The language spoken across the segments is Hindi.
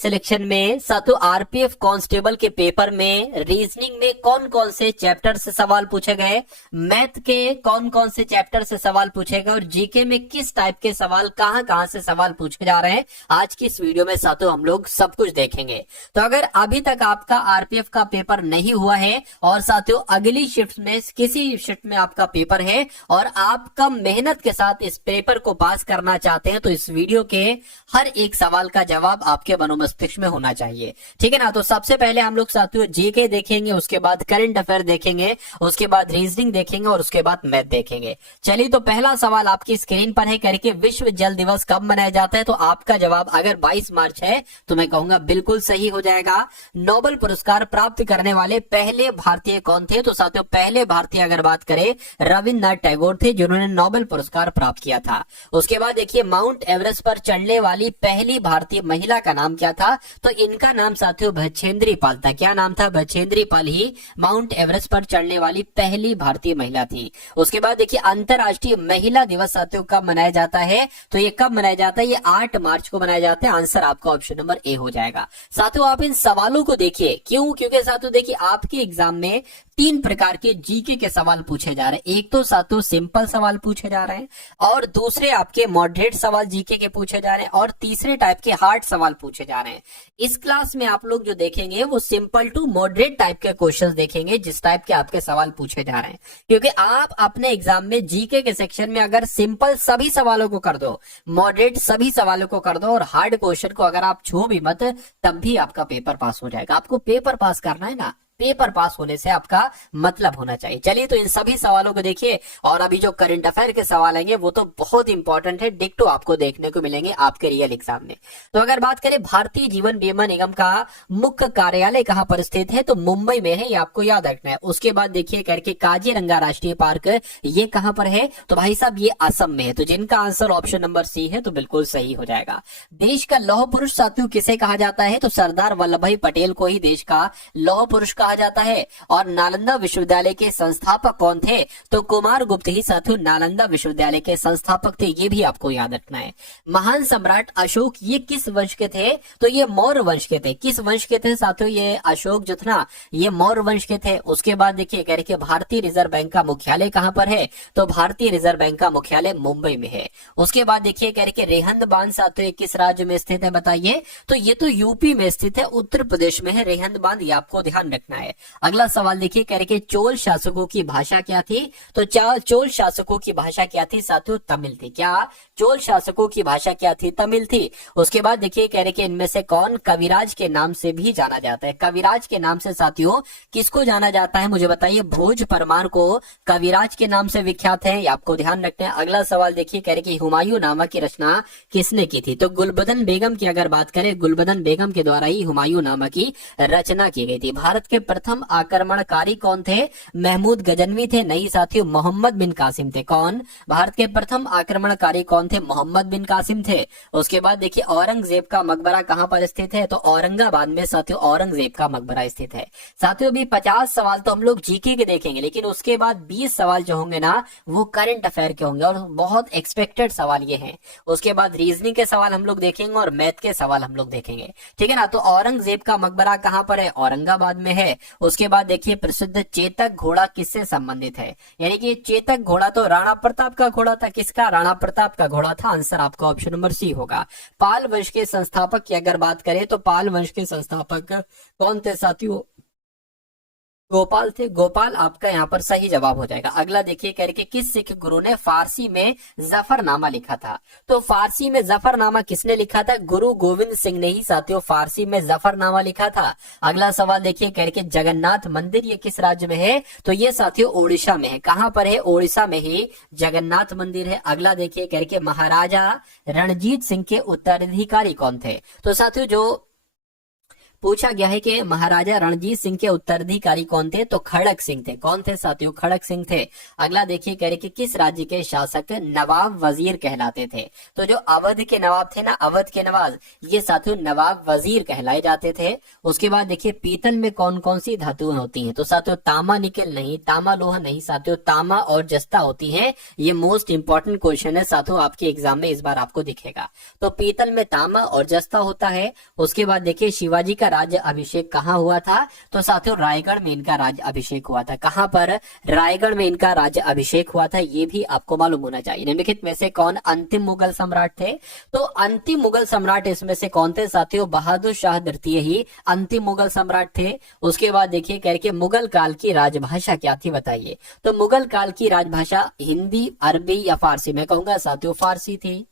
सिलेक्शन में साथियों आरपीएफ कांस्टेबल के पेपर में रीजनिंग में कौन कौन से चैप्टर से सवाल पूछे गए, मैथ के कौन कौन से चैप्टर से सवाल पूछे गए और जीके में किस टाइप के सवाल कहां कहां से सवाल पूछे जा रहे हैं, आज की इस वीडियो में साथियों हम लोग सब कुछ देखेंगे। तो अगर अभी तक आपका आरपीएफ का पेपर नहीं हुआ है और साथियों अगली शिफ्ट में किसी शिफ्ट में आपका पेपर है और आपका मेहनत के साथ इस पेपर को पास करना चाहते हैं, तो इस वीडियो के हर एक सवाल का जवाब आपके मनोमस्तिष्क में होना चाहिए। ठीक है ना। तो सबसे पहले हम लोग साथियों जीके देखेंगे, उसके बाद करंट अफेयर देखेंगे, उसके बाद रीजनिंग देखेंगे और उसके बाद मैथ देखेंगे। चलिए, तो पहला सवाल आपकी स्क्रीन पर है करके विश्व जल दिवस कब मनाया जाता है। तो आपका जवाब अगर 22 मार्च है तो मैं कहूंगा बिल्कुल सही हो जाएगा। नोबेल पुरस्कार प्राप्त करने वाले पहले भारतीय कौन थे। तो साथियों पहले भारतीय अगर बात करें रविन्द्रनाथ टैगोर थे, जिन्होंने नोबेल पुरस्कार प्राप्त किया था। उसके बाद देखिए माउंट एवरेस्ट पर चढ़ने वाली पहली भारतीय महिला का नाम क्या था। तो इनका नाम साथियों बछेंद्री पाल था। क्या नाम था? बछेंद्री पाल ही माउंट एवरेस्ट पर चढ़ने वाली पहली भारतीय महिला थी। उसके बाद देखिए अंतरराष्ट्रीय महिला दिवस साथियों कब मनाया जाता है। तो ये कब मनाया जाता है? ये 8 मार्च को मनाया जाता है। आंसर आपका ऑप्शन नंबर ए हो जाएगा। साथियों आप इन सवालों को देखिए, क्यों? क्योंकि साथियों देखिए आपके एग्जाम में 3 प्रकार के जीके के सवाल पूछे जा रहे हैं। एक तो साथियों सिंपल सवाल पूछे जा रहे हैं और दूसरे आपके मॉडरेट सवाल जीके के पूछे जा रहे हैं और तीसरे टाइप के हार्ड सवाल पूछे जा रहे हैं। इस क्लास में आप लोग जो देखेंगे वो सिंपल टू मॉडरेट टाइप के क्वेश्चंस देखेंगे, जिस टाइप के आपके सवाल पूछे जा रहे हैं। क्योंकि आप अपने एग्जाम में जीके के सेक्शन में अगर सिंपल सभी सवालों को कर दो, मॉडरेट सभी सवालों को कर दो और हार्ड क्वेश्चन को अगर आप छू भी मत, तब भी आपका पेपर पास हो जाएगा। आपको पेपर पास करना है ना, पेपर पास होने से आपका मतलब होना चाहिए। चलिए, तो इन सभी सवालों को देखिए और अभी जो करंट अफेयर के सवाल आएंगे वो तो बहुत इंपॉर्टेंट है, डिक्टो आपको देखने को मिलेंगे आपके रियल एग्जाम में। तो अगर बात करें भारतीय जीवन बीमा निगम का मुख्य कार्यालय कहां पर स्थित है। तो मुंबई में है, ये आपको याद रखना है। उसके बाद देखिए करके काजीरंगा राष्ट्रीय पार्क ये कहां पर है। तो भाई साहब ये असम में है। तो जिनका आंसर ऑप्शन नंबर सी है तो बिल्कुल सही हो जाएगा। देश का लौह पुरुष साथियों किसे कहा जाता है। तो सरदार वल्लभ भाई पटेल को ही देश का लौह पुरुष कहा जाता है। और नालंदा विश्वविद्यालय के संस्थापक कौन थे। तो कुमार गुप्त ही साथियों नालंदा विश्वविद्यालय के संस्थापक थे, ये भी आपको याद रखना है। महान सम्राट अशोक ये किस वंश के थे। तो ये मौर्य वंश के थे। किस वंश के थे साथियों? ये अशोक जो था ये मौर्य वंश के थे। उसके बाद देखिए कह रहे भारतीय रिजर्व बैंक का मुख्यालय कहां पर है। तो भारतीय रिजर्व बैंक का मुख्यालय मुंबई में है। उसके बाद देखिए कह रहे रेहंद बांध साथियों किस राज्य में स्थित है, बताइए। तो ये तो यूपी में स्थित है, उत्तर प्रदेश में है रेहंद बांध, ये आपको ध्यान रखना है। अगला सवाल देखिए कह रहे चोल शासकों की भाषा क्या थी। तो चोल शासकों की भाषा क्या थी साथियों? तमिल थी। क्या? चोल शासकों की भाषा क्या थी? तमिल थी। उसके बाद देखिए कह रहे इनमें से कौन कविराज के नाम से भी जाना जाता है। कविराज के नाम से साथियों किसको जाना जाता है, मुझे बताइए। भोज परमार को कविराज के नाम से विख्यात है, ये आपको ध्यान रखना है। अगला सवाल देखिए कह रहे हुमायूं नामा की रचना किसने की थी। तो गुलबदन बेगम की अगर बात करें, गुलबदन बेगम के द्वारा ही हुमायूं नामा की रचना की गई थी। भारत के प्रथम आक्रमणकारी कौन थे। महमूद गजनवी थे। नहीं साथियों मोहम्मद बिन कासिम थे। कौन? भारत के प्रथम आक्रमणकारी कौन थे? मोहम्मद बिन कासिम थे। उसके बाद देखिए औरंगजेब का मकबरा कहां पर स्थित है। तो औरंगाबाद में साथियों औरंगजेब का मकबरा स्थित है। साथियों अभी 50 सवाल तो हम लोग जीके के देखेंगे, लेकिन उसके बाद 20 सवाल जो होंगे ना वो करंट अफेयर के होंगे और बहुत एक्सपेक्टेड सवाल ये हैं। उसके बाद रीजनिंग के सवाल हम लोग देखेंगे और मैथ के सवाल हम लोग देखेंगे। ठीक है ना। तो औरंगजेब का मकबरा कहां पर है? औरंगाबाद में है। उसके बाद देखिए प्रसिद्ध चेतक घोड़ा किससे संबंधित है। यानी कि चेतक घोड़ा तो राणा प्रताप का घोड़ा था। किसका? राणा प्रताप का घोड़ा था। आंसर आपका ऑप्शन नंबर सी होगा। पाल वंश के संस्थापक की अगर बात करें तो पाल वंश के संस्थापक कौन थे साथियों? गोपाल थे। गोपाल आपका यहाँ पर सही जवाब हो जाएगा। अगला देखिए कह रहे किस सिख गुरु ने फारसी में जफरनामा लिखा था। तो फारसी में जफरनामा किसने लिखा था? गुरु गोविंद सिंह ने ही साथियों फारसी में जफरनामा लिखा था। अगला सवाल देखिए कह रहे जगन्नाथ मंदिर ये किस राज्य में है। तो ये साथियों ओडिशा में है। कहां पर है? ओडिशा में ही जगन्नाथ मंदिर है। अगला देखिए कह रहे महाराजा रणजीत सिंह के उत्तराधिकारी कौन थे। तो साथियों जो पूछा गया है कि महाराजा रणजीत सिंह के उत्तराधिकारी कौन थे, तो खड़क सिंह थे। कौन थे साथियों, खड़क सिंह थे। अगला देखिए कह रहे कि किस राज्य के शासक नवाब वजीर कहलाते थे, तो जो अवध के नवाब थे ना, अवध के नवाब, ये साथियों नवाब वजीर कहलाए जाते थे। उसके बाद देखिए पीतल में कौन कौन सी धातुएं होती हैं, तो साथियों तांबा निकल नहीं, तांबा लोहा नहीं साथियों, तांबा और जस्ता होती है। ये मोस्ट इंपॉर्टेंट क्वेश्चन है साथियों, आपके एग्जाम में इस बार आपको दिखेगा। तो पीतल में तांबा और जस्ता होता है। उसके बाद देखिए शिवाजी का राज्य अभिषेक कहाँ हुआ था, तो साथियों रायगढ़ में इनका राज्य अभिषेक हुआ था। कहां पर, रायगढ़ में इनका राज्य अभिषेक हुआ था, ये भी आपको मालूम होना चाहिए। निम्नलिखित में से कौन अंतिम मुगल सम्राट थे, तो अंतिम मुगल सम्राट इसमें से कौन थे साथियों, बहादुर शाह द्वितीय ही अंतिम मुगल सम्राट थे। उसके बाद देखिए कह के मुगल काल की राजभाषा क्या थी बताइए, तो मुगल काल की राजभाषा हिंदी, अरबी या फारसी, मैं कहूंगा साथियों फारसी थी।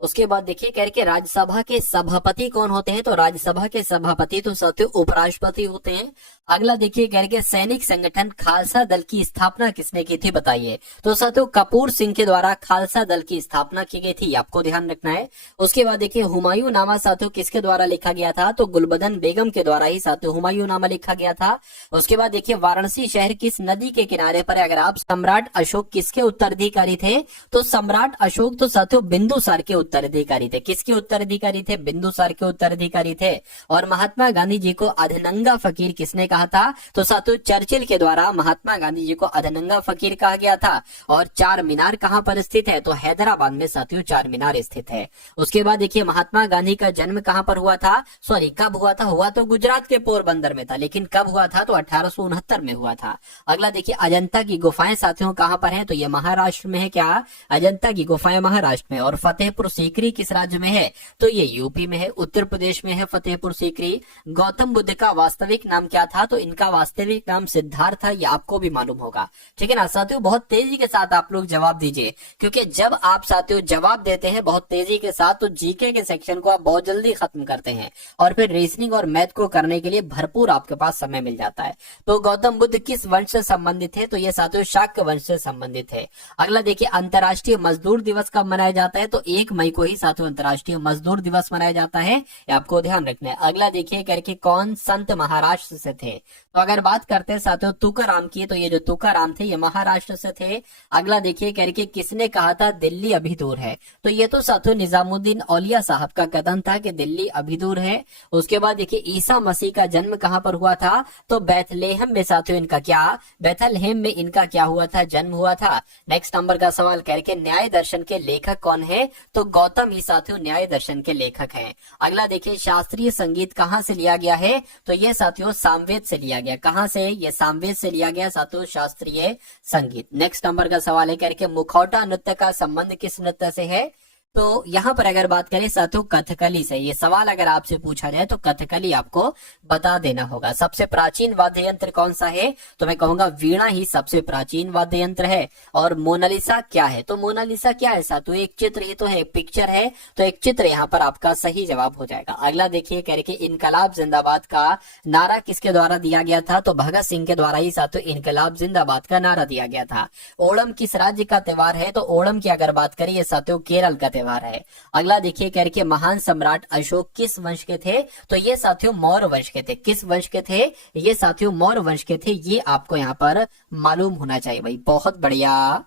उसके बाद देखिए कह के राज्यसभा के सभापति कौन होते हैं, तो राज्यसभा के सभापति तो साथियों उपराष्ट्रपति होते हैं। अगला देखिए कह के सैनिक संगठन खालसा दल की स्थापना किसने की थी बताइए, तो साथियों कपूर सिंह के द्वारा खालसा दल की स्थापना की गई थी, आपको ध्यान रखना है। उसके बाद देखिए हुमायूं नामा साथियों किसके द्वारा लिखा गया था, तो गुलबदन बेगम के द्वारा ही साथियों हुमायूं नामा लिखा गया था। उसके बाद देखिए वाराणसी शहर किस नदी के किनारे पर, अगर आप सम्राट अशोक किसके उत्तराधिकारी थे, तो सम्राट अशोक तो साथियों बिंदुसार के उत्तराधिकारी थे। किसके उत्तराधिकारी थे, बिंदुसार के उत्तराधिकारी थे। और महात्मा गांधी जी को अधनंगा फकीर किसने कहा था, तो साथियों चर्चिल के द्वारा महात्मा गांधी जी को अधनंगा फकीर कहा गया था। और चार मीनार कहां पर स्थित है, तो हैदराबाद में साथियों चार मीनार स्थित है। उसके बाद देखिए महात्मा गांधी का जन्म कहां पर हुआ था, सॉरी कब हुआ था, हुआ तो गुजरात के पोरबंदर में था, लेकिन कब हुआ था, तो 1869 में हुआ था। अगला देखिए अजंता की गुफाएं साथियों कहां पर है, तो ये महाराष्ट्र में है। क्या, अजंता की गुफाएं महाराष्ट्र में। और फतेहपुर सीकरी किस राज्य में है, तो ये यूपी में है, उत्तर प्रदेश में है फतेहपुर सीकरी। गौतम बुद्ध का वास्तविक नाम क्या था, तो इनका वास्तविक नाम सिद्धार्थ था, ये आपको भी मालूम होगा, ठीक है ना साथियों। बहुत तेजी के साथ आप लोग जवाब दीजिए, क्योंकि जब आप साथियों जवाब देते हैं बहुत तेजी के साथ, तो जीके के सेक्शन को आप बहुत जल्दी खत्म करते हैं और फिर रीजनिंग और मैथ को करने के लिए भरपूर आपके पास समय मिल जाता है। तो गौतम बुद्ध किस वंश से संबंधित है, तो ये साथियों शाक्य वंश से संबंधित है। अगला देखिए अंतर्राष्ट्रीय मजदूर दिवस कब मनाया जाता है, तो 1 मई को ही साथियों अंतर्राष्ट्रीय मजदूर दिवस मनाया जाता है, ये आपको ध्यान रखना है। अगला देखिए करके कौन संत महाराष्ट्र से थे, तो अगर बात करते हैं साथियों तुकाराम की, तो ये जो तुकाराम थे ये महाराष्ट्र से थे। अगला देखिए करके किसने कहा था दिल्ली अभी दूर है, तो ये तो साथियों निजामुद्दीन औलिया साहब का कथन था कि दिल्ली अभी दूर है। उसके बाद देखिए ईसा मसीह का जन्म कहां पर हुआ था, तो बैथलेहम में साथियों इनका क्या, बैथलहेम में इनका क्या हुआ था, जन्म हुआ था। नेक्स्ट नंबर का सवाल करके न्याय दर्शन के लेखक कौन है, तो गौतम ही साथियों न्याय दर्शन के लेखक हैं। अगला देखिए शास्त्रीय संगीत कहां से लिया गया है, तो ये साथियों सामवेद से लिया गया। कहां से, ये सामवेद से लिया गया साथियों शास्त्रीय संगीत। नेक्स्ट नंबर का सवाल है करके मुखौटा नृत्य का संबंध किस नृत्य से है, तो यहाँ पर अगर बात करें साथियों कथकली से। ये सवाल अगर आपसे पूछा जाए तो कथकली आपको बता देना होगा। सबसे प्राचीन वाद्य यंत्र कौन सा है, तो मैं कहूंगा वीणा ही सबसे प्राचीन वाद्य यंत्र है। और मोनालिसा क्या है, तो मोनालिसा क्या है साथियों, एक चित्र ही तो है, एक पिक्चर है, तो एक चित्र यहाँ पर आपका सही जवाब हो जाएगा। अगला देखिए कह रहे इनकलाब जिंदाबाद का नारा किसके द्वारा दिया गया था, तो भगत सिंह के द्वारा ही साथियों इनकलाब जिंदाबाद का नारा दिया गया था। ओणम किस राज्य का त्योहार है, तो ओणम की अगर बात करें ये साथियों केरल का है। अगला देखिए कह रहे महान सम्राट अशोक किस वंश के थे, तो ये साथियों मौर्य वंश के थे। किस वंश के थे, ये साथियों मौर्य वंश के थे, ये आपको यहाँ पर मालूम होना चाहिए भाई। बहुत बढ़िया,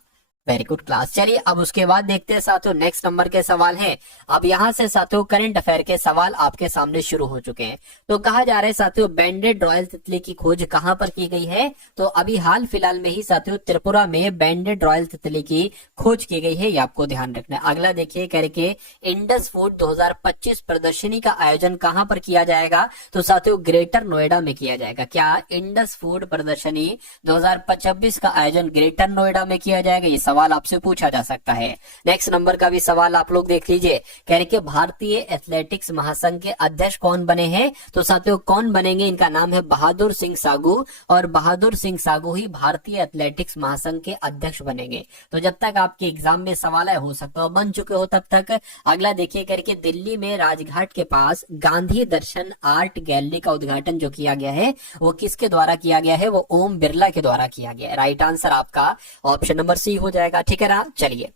वेरी गुड क्लास। चलिए अब उसके बाद देखते हैं साथियों नेक्स्ट नंबर के सवाल हैं। अब यहाँ से साथियों करंट अफेयर के सवाल आपके सामने शुरू हो चुके हैं। तो कहा जा रहा है साथियों बैंडेड रॉयल तितली की खोज कहां पर की गई है, तो अभी हाल फिलहाल में ही साथियों त्रिपुरा में बैंडेड रॉयल तितली की खोज की गई है, ये आपको ध्यान रखना है। अगला देखिए करके इंडस फूड 2025 प्रदर्शनी का आयोजन कहां पर किया जाएगा, तो साथियों ग्रेटर नोएडा में किया जाएगा। क्या, इंडस फूड प्रदर्शनी 2025 का आयोजन ग्रेटर नोएडा में किया जाएगा, ये सवाल आपसे पूछा जा सकता है। नेक्स्ट नंबर का भी सवाल आप लोग देख लीजिए, कह रहे कि भारतीय एथलेटिक्स महासंघ के अध्यक्ष कौन बने हैं, तो साथियों कौन बनेंगे, इनका नाम है बहादुर सिंह सागू। और बहादुर सिंह सागू ही भारतीय एथलेटिक्स महासंघ के अध्यक्ष बनेंगे। तो जब तक आपके एग्जाम में सवाल हो सकता है बन चुके हो तब तक। अगला देखिए करके दिल्ली में राजघाट के पास गांधी दर्शन आर्ट गैलरी का उद्घाटन जो किया गया है वो किसके द्वारा किया गया है, वो ओम बिरला के द्वारा किया गया है। राइट आंसर आपका ऑप्शन नंबर सी हो जाएगा, ठीक है ना। चलिए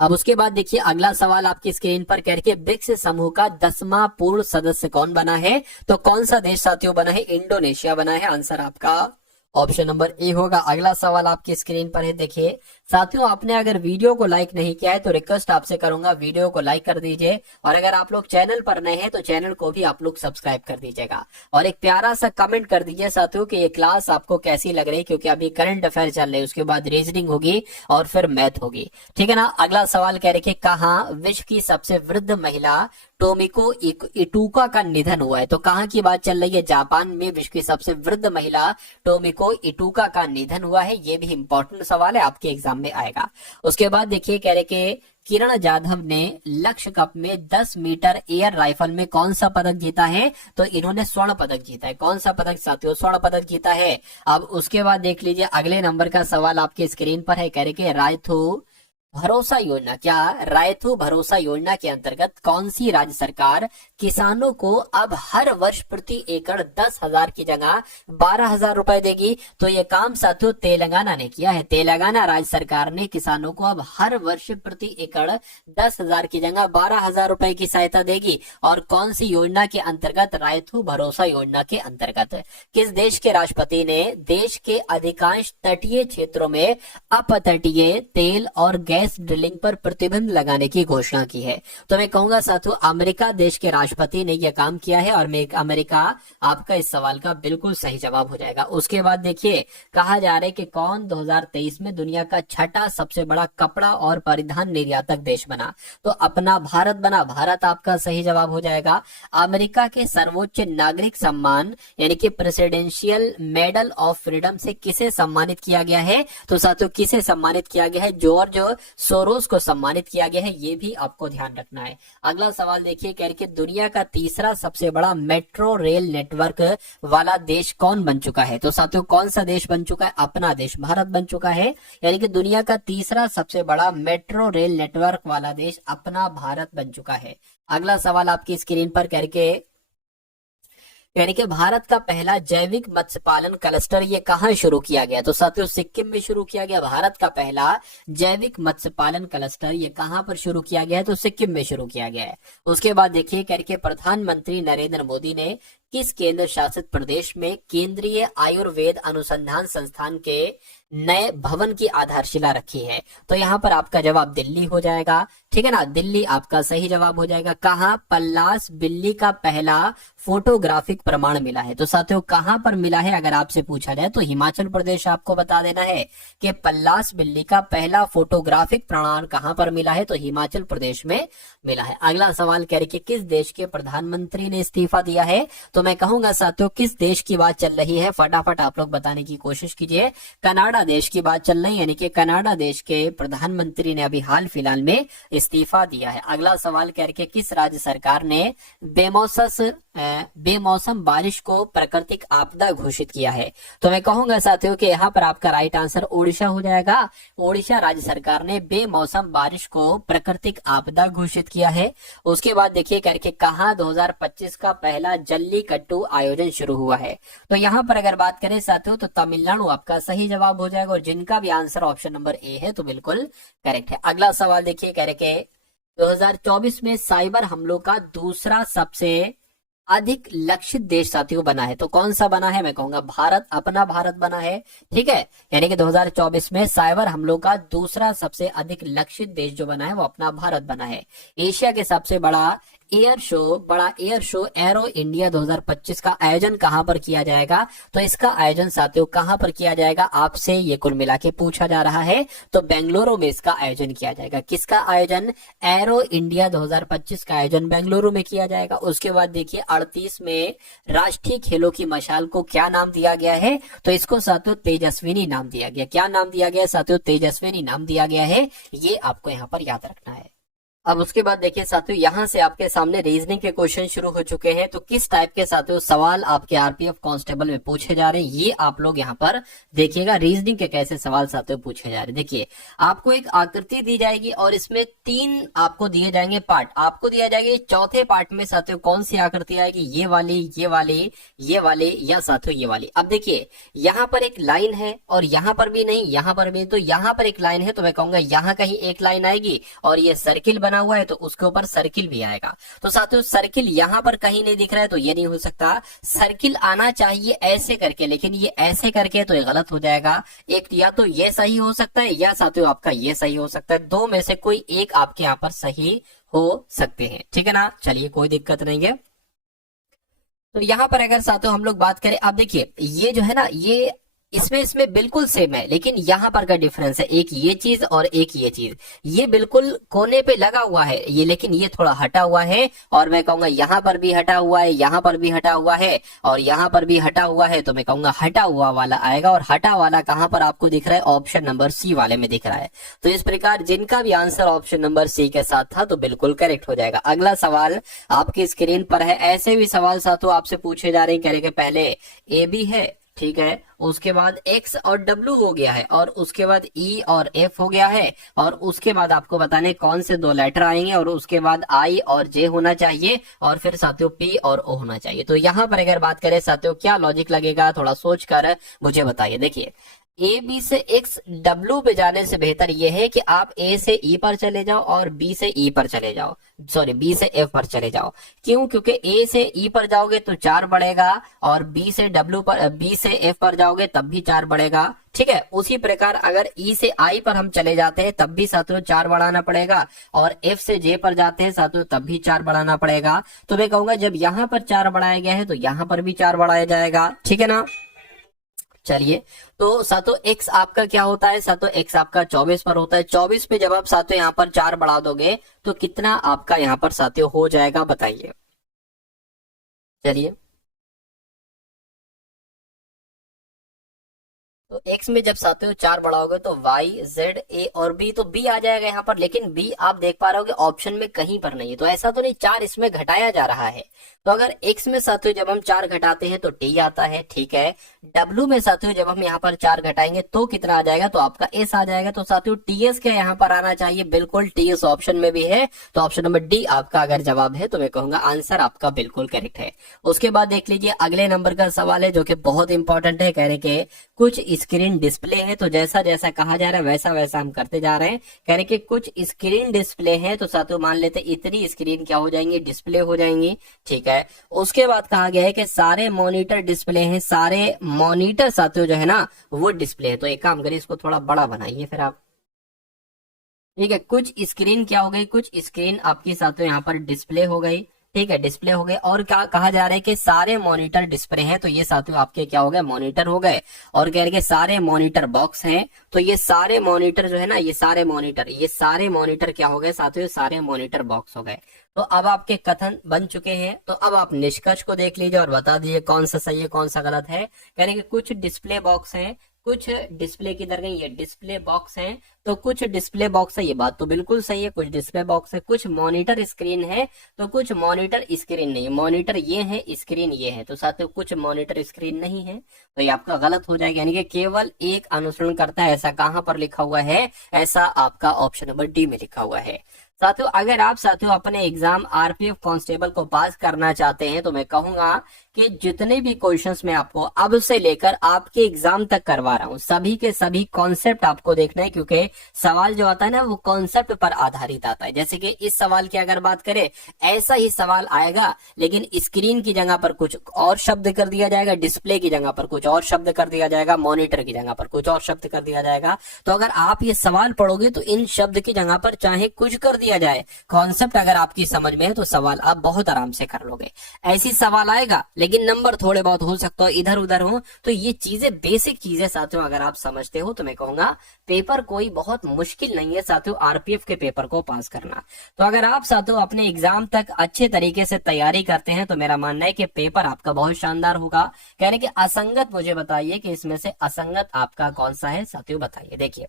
अब उसके बाद देखिए अगला सवाल आपकी स्क्रीन पर कह रही है ब्रिक्स समूह का 10वां पूर्ण सदस्य कौन बना है? तो कौन सा देश साथियों बना है? इंडोनेशिया बना है। आंसर आपका ऑप्शन नंबर ए होगा। अगला सवाल आपकी स्क्रीन पर है, देखिए साथियों आपने अगर वीडियो को लाइक नहीं किया है तो रिक्वेस्ट आपसे करूंगा वीडियो को लाइक कर दीजिए, और अगर आप लोग चैनल पर नए हैं तो चैनल को भी आप लोग सब्सक्राइब कर दीजिएगा, और एक प्यारा सा कमेंट कर दीजिए साथियों कि ये क्लास आपको कैसी लग रही है, क्योंकि अभी करंट अफेयर चल रहे हैं, उसके बाद रीजनिंग होगी और फिर मैथ होगी, ठीक है ना। अगला सवाल कह रहे कहाँ विश्व की सबसे वृद्ध महिला टोमिको इटूका का निधन हुआ है? तो कहाँ की बात चल रही है? जापान में विश्व की सबसे वृद्ध महिला टोमिको इटूका का निधन हुआ है। ये भी इंपॉर्टेंट सवाल है, आपके एग्जाम में आएगा। उसके बाद देखिए कह रहे कि किरण जाधव ने लक्ष्य कप में 10 मीटर एयर राइफल में कौन सा पदक जीता है? तो इन्होंने स्वर्ण पदक जीता है। कौन सा पदक साथियों? स्वर्ण पदक जीता है। अब उसके बाद देख लीजिए अगले नंबर का सवाल आपके स्क्रीन पर है, कह रहे कि रायथू भरोसा योजना, क्या रायथू भरोसा योजना के अंतर्गत कौन सी राज्य सरकार किसानों को अब हर वर्ष प्रति एकड़ 10,000 की जगह 12,000 रुपए देगी? तो ये काम साथियों तेलंगाना ने किया है। तेलंगाना राज्य सरकार ने किसानों को अब हर वर्ष प्रति एकड़ 10,000 की जगह 12,000 रुपए की सहायता देगी। और कौन सी योजना के अंतर्गत? रायथू भरोसा योजना के अंतर्गत। किस देश के राष्ट्रपति ने देश के अधिकांश तटीय क्षेत्रों में अपतटीय तेल और गैस ड्रिलिंग पर प्रतिबंध लगाने की घोषणा की है? तो मैं कहूंगा साथियों अमेरिका देश के राष्ट्रपति ने यह काम किया है, और अमेरिका आपका इस सवाल का बिल्कुल सही जवाब हो जाएगा। उसके बाद देखिए कहा जा रहा है कि कौन 2023 में दुनिया का छठा सबसे बड़ा कपड़ा और परिधान निर्यातक देश बना? तो अपना भारत बना। भारत आपका सही जवाब हो जाएगा। अमेरिका के सर्वोच्च नागरिक सम्मान यानी कि प्रेसिडेंशियल मेडल ऑफ फ्रीडम से किसे सम्मानित किया गया है? तो साथियों किसे सम्मानित किया गया है? जॉर्ज सोरोस को सम्मानित किया गया है। ये भी आपको ध्यान रखना है। अगला सवाल देखिए कह रहे दुनिया का तीसरा सबसे बड़ा मेट्रो रेल नेटवर्क वाला देश कौन बन चुका है? तो साथियों कौन सा देश बन चुका है? अपना देश भारत बन चुका है। यानी कि दुनिया का तीसरा सबसे बड़ा मेट्रो रेल नेटवर्क वाला देश अपना भारत बन चुका है। अगला सवाल आपकी स्क्रीन पर करके यानी कि भारत का पहला जैविक मत्स्य पालन क्लस्टर ये कहाँ शुरू किया गया? तो साथियों सिक्किम में शुरू किया गया। भारत का पहला जैविक मत्स्य पालन क्लस्टर ये कहाँ पर शुरू किया गया है? तो सिक्किम में शुरू किया गया है। उसके बाद देखिए करके प्रधानमंत्री नरेंद्र मोदी ने किस केंद्र शासित प्रदेश में केंद्रीय आयुर्वेद अनुसंधान संस्थान के नए भवन की आधारशिला रखी है? तो यहाँ पर आपका जवाब दिल्ली हो जाएगा, ठीक है ना। दिल्ली आपका सही जवाब हो जाएगा। कहाँ? पल्लास बिल्ली का पहला फोटोग्राफिक प्रमाण मिला है? तो साथियों कहाँ पर मिला है अगर आपसे पूछा जाए तो हिमाचल प्रदेश आपको बता देना है कि पल्लास बिल्ली का पहला फोटोग्राफिक प्रमाण कहाँ पर मिला है? तो हिमाचल प्रदेश में मिला है। अगला सवाल कह रही कि किस देश के प्रधानमंत्री ने इस्तीफा दिया है? तो मैं कहूंगा साथियों किस देश की बात चल रही है? फटाफट आप लोग बताने की कोशिश कीजिए। कनाडा देश की बात चल रही है, यानी कि कनाडा देश के प्रधानमंत्री ने अभी हाल फिलहाल में इस्तीफा दिया है। अगला सवाल करके किस राज्य सरकार ने बेमौसम बारिश को प्राकृतिक आपदा घोषित किया है? तो मैं कहूंगा साथियों कि यहाँ पर आपका राइट आंसर ओडिशा हो जाएगा। ओडिशा राज्य सरकार ने बेमौसम बारिश को प्राकृतिक आपदा घोषित किया है। उसके बाद देखिए करके कहाँ 2025 का पहला जल्लीकट्टू आयोजन शुरू हुआ है? तो यहाँ पर अगर बात करें साथियों तो तमिलनाडु आपका सही जवाब हो जाएगा, और जिनका भी आंसर ऑप्शन नंबर ए है तो बिल्कुल करेक्ट है। अगला सवाल देखिए कह रहे कि 2024 में साइबर हमलों का दूसरा सबसे अधिक लक्षित देश साथियों बना है? तो कौन सा बना है? मैं कहूंगा भारत, अपना भारत बना है, ठीक है। यानी कि 2024 में साइबर हमलों का दूसरा सबसे अधिक लक्षित देश जो बना है वो अपना भारत बना है। एशिया के सबसे बड़ा एयर शो एरो इंडिया 2025 का आयोजन कहां पर किया जाएगा? तो इसका आयोजन साथियों कहां पर किया जाएगा? आपसे ये कुल मिला के पूछा जा रहा है। तो बेंगलुरु में इसका आयोजन किया जाएगा। किसका आयोजन? एरो इंडिया 2025 का आयोजन बेंगलुरु में किया जाएगा। उसके बाद देखिए 38 में राष्ट्रीय खेलों की मशाल को क्या नाम दिया गया है? तो इसको साथियों तेजस्विनी नाम दिया गया। क्या नाम दिया गया साथियों? तेजस्विनी नाम दिया गया है। ये आपको यहाँ पर याद रखना है। अब उसके बाद देखिए साथियों, यहाँ से आपके सामने रीजनिंग के क्वेश्चन शुरू हो चुके हैं। तो किस टाइप के साथियों सवाल आपके आरपीएफ कांस्टेबल में पूछे जा रहे हैं, ये आप लोग यहाँ पर देखिएगा। रीजनिंग के कैसे सवाल साथियों पूछे जा रहे हैं, देखिए आपको एक आकृति दी जाएगी और इसमें 3 आपको दिए जाएंगे पार्ट, आपको दिया जाएगा चौथे पार्ट में साथियों कौन सी आकृति आएगी, ये वाली, ये वाली, ये वाली या साथियों ये वाली। अब देखिए यहाँ पर एक लाइन है और यहाँ पर भी नहीं, यहाँ पर भी, तो यहाँ पर एक लाइन है तो मैं कहूंगा यहाँ कहीं एक लाइन आएगी और ये सर्किल बना हुआ है तो उसके ऊपर सर्किल भी आएगा। तो साथियों सर्किल यहाँ पर कहीं नहीं दिख रहा है तो ये नहीं हो सकता। सर्किल आना चाहिए ऐसे करके, लेकिन ये ऐसे करके तो ये गलत हो जाएगा। एक या तो ये सही हो सकता है या साथियों आपका ये सही हो सकता है, दो में से कोई एक आपके यहाँ पर सही हो सकते हैं, ठीक है ना। चलिए कोई दिक्कत नहीं है। तो यहाँ पर अगर साथियों हम लोग बात करें, अब देखिए ये जो है ना, ये इसमें बिल्कुल सेम है, लेकिन यहाँ पर का डिफरेंस है, एक ये चीज और एक ये चीज। ये बिल्कुल कोने पे लगा हुआ है ये, लेकिन ये थोड़ा हटा हुआ है। और मैं कहूंगा यहाँ पर भी हटा हुआ है, यहाँ पर भी हटा हुआ है और यहाँ पर भी हटा हुआ है। तो मैं कहूंगा हटा हुआ वाला आएगा। और हटा वाला कहाँ पर आपको दिख रहा है, ऑप्शन नंबर सी वाले में दिख रहा है। तो इस प्रकार जिनका भी आंसर ऑप्शन नंबर सी के साथ था तो बिल्कुल करेक्ट हो जाएगा। अगला सवाल आपकी स्क्रीन पर है। ऐसे भी सवाल साथियों आपसे पूछे जा रहे हैं, कह रहे कि पहले ए बी है, ठीक है, उसके बाद एक्स और डब्ल्यू हो गया है और उसके बाद ई और एफ हो गया है और उसके बाद आपको बताने कौन से 2 लेटर आएंगे और उसके बाद आई और जे होना चाहिए और फिर साथियों पी और ओ होना चाहिए। तो यहाँ पर अगर बात करें साथियों क्या लॉजिक लगेगा, थोड़ा सोच कर मुझे बताइए। देखिए ए बी से एक्स डब्ल्यू पे जाने से बेहतर यह है कि आप ए से ई पर चले जाओ और बी से ई पर चले जाओ, सॉरी बी से एफ पर चले जाओ। क्यों? क्योंकि ए से ई पर जाओगे तो 4 बढ़ेगा और बी से डब्ल्यू पर, बी से एफ पर जाओगे तब भी 4 बढ़ेगा, ठीक है। उसी प्रकार अगर ई से आई पर हम चले जाते हैं तब भी साथियों 4 बढ़ाना पड़ेगा और एफ से जे पर जाते हैं साथियों तब भी 4 बढ़ाना पड़ेगा। तो मैं कहूंगा जब यहाँ पर 4 बढ़ाया गया है तो यहाँ पर भी 4 बढ़ाया जाएगा, ठीक है ना। चलिए तो सातों एक्स आपका क्या होता है, सातों एक्स आपका 24 पर होता है। 24 पे जब आप सातों यहाँ पर 4 बढ़ा दोगे तो कितना आपका यहाँ पर साथियों हो जाएगा, बताइए। चलिए तो x में जब साथियों 4 बढ़ाओगे तो y, z, a और b, तो b आ जाएगा यहाँ पर, लेकिन b आप देख पा रहे होगे ऑप्शन में कहीं पर नहीं है। तो ऐसा तो नहीं 4 इसमें घटाया जा रहा है। तो अगर x में साथियों जब हम 4 घटाते हैं तो t आता है, ठीक है। w में साथियों जब हम यहाँ पर 4 घटाएंगे तो कितना आ जाएगा, तो आपका s आ जाएगा। तो साथियों ts क्या यहाँ पर आना चाहिए, बिल्कुल ts ऑप्शन में भी है। तो ऑप्शन नंबर डी आपका अगर जवाब है तो मैं कहूंगा आंसर आपका बिल्कुल करेक्ट है। उसके बाद देख लीजिए अगले नंबर का सवाल है जो कि बहुत इंपॉर्टेंट है। कह रहे कि कुछ स्क्रीन डिस्प्ले है, तो जैसा जैसा कहा जा रहा है वैसा वैसा हम करते जा रहे हैं। कह रहे कि कुछ स्क्रीन डिस्प्ले है, तो साथियों मान लेते इतनी स्क्रीन क्या हो जाएंगी, डिस्प्ले हो जाएंगी, ठीक है। उसके बाद कहा गया है कि सारे मॉनिटर डिस्प्ले हैं, सारे मॉनिटर साथियों जो है ना वो डिस्प्ले है। तो एक काम करिए इसको थोड़ा बड़ा बनाइए फिर आप, ठीक है। कुछ स्क्रीन क्या हो गई, कुछ स्क्रीन आपकी साथियों यहाँ पर डिस्प्ले हो गई, ठीक है, डिस्प्ले हो गए। और क्या कहा जा रहा है कि सारे मॉनिटर डिस्प्ले हैं, तो ये साथियों आपके क्या हो गए, मॉनिटर हो गए। और कह रहे हैं सारे मॉनिटर बॉक्स हैं, तो ये सारे मॉनिटर जो है ना, ये सारे मॉनिटर क्या हो गए साथियों, सारे मॉनिटर बॉक्स हो गए। तो अब आपके कथन बन चुके हैं। तो अब आप निष्कर्ष को देख लीजिए और बता दीजिए कौन सा सही है कौन सा गलत है। कह रहे हैं कि कुछ डिस्प्ले बॉक्स हैं, कुछ डिस्प्ले किधर गई, ये डिस्प्ले बॉक्स हैं, तो कुछ डिस्प्ले बॉक्स है, ये बात तो बिल्कुल सही है, कुछ डिस्प्ले बॉक्स है। कुछ मॉनिटर स्क्रीन है, तो कुछ मॉनिटर स्क्रीन नहीं है। मॉनिटर ये है, स्क्रीन ये है, तो साथियों कुछ मॉनिटर स्क्रीन नहीं है, तो ये आपका गलत हो जाएगा। यानी कि केवल एक अनुसरण करता है, ऐसा कहां पर लिखा हुआ है, ऐसा आपका ऑप्शन नंबर डी में लिखा हुआ है। साथियों अगर आप साथियों अपने एग्जाम आरपीएफ कांस्टेबल को पास करना चाहते हैं तो मैं कहूंगा कि जितने भी क्वेश्चंस मैं आपको अब से लेकर आपके एग्जाम तक करवा रहा हूं, सभी के सभी कॉन्सेप्ट आपको देखना है, क्योंकि सवाल जो आता है ना वो कॉन्सेप्ट पर आधारित आता है। जैसे कि इस सवाल की अगर बात करें, ऐसा ही सवाल आएगा लेकिन स्क्रीन की जगह पर कुछ और शब्द कर दिया जाएगा, डिस्प्ले की जगह पर कुछ और शब्द कर दिया जाएगा, मॉनिटर की जगह पर कुछ और शब्द कर दिया जाएगा। तो अगर आप ये सवाल पढ़ोगे तो इन शब्द की जगह पर चाहे कुछ कर दिया जाए, कॉन्सेप्ट अगर आपकी समझ में है तो सवाल आप बहुत आराम से कर लोगे। ऐसी सवाल आएगा लेकिन नंबर थोड़े बहुत हो सकता है इधर उधर हो। तो ये चीजें बेसिक चीजें साथियों अगर आप समझते हो तो मैं कहूंगा पेपर कोई बहुत मुश्किल नहीं है साथियों आरपीएफ के पेपर को पास करना। तो अगर आप साथियों अपने एग्जाम तक अच्छे तरीके से तैयारी करते हैं तो मेरा मानना है कि पेपर आपका बहुत शानदार होगा। कहने कि असंगत मुझे बताइए कि इसमें से असंगत आपका कौन सा है साथियों, बताइए। देखिए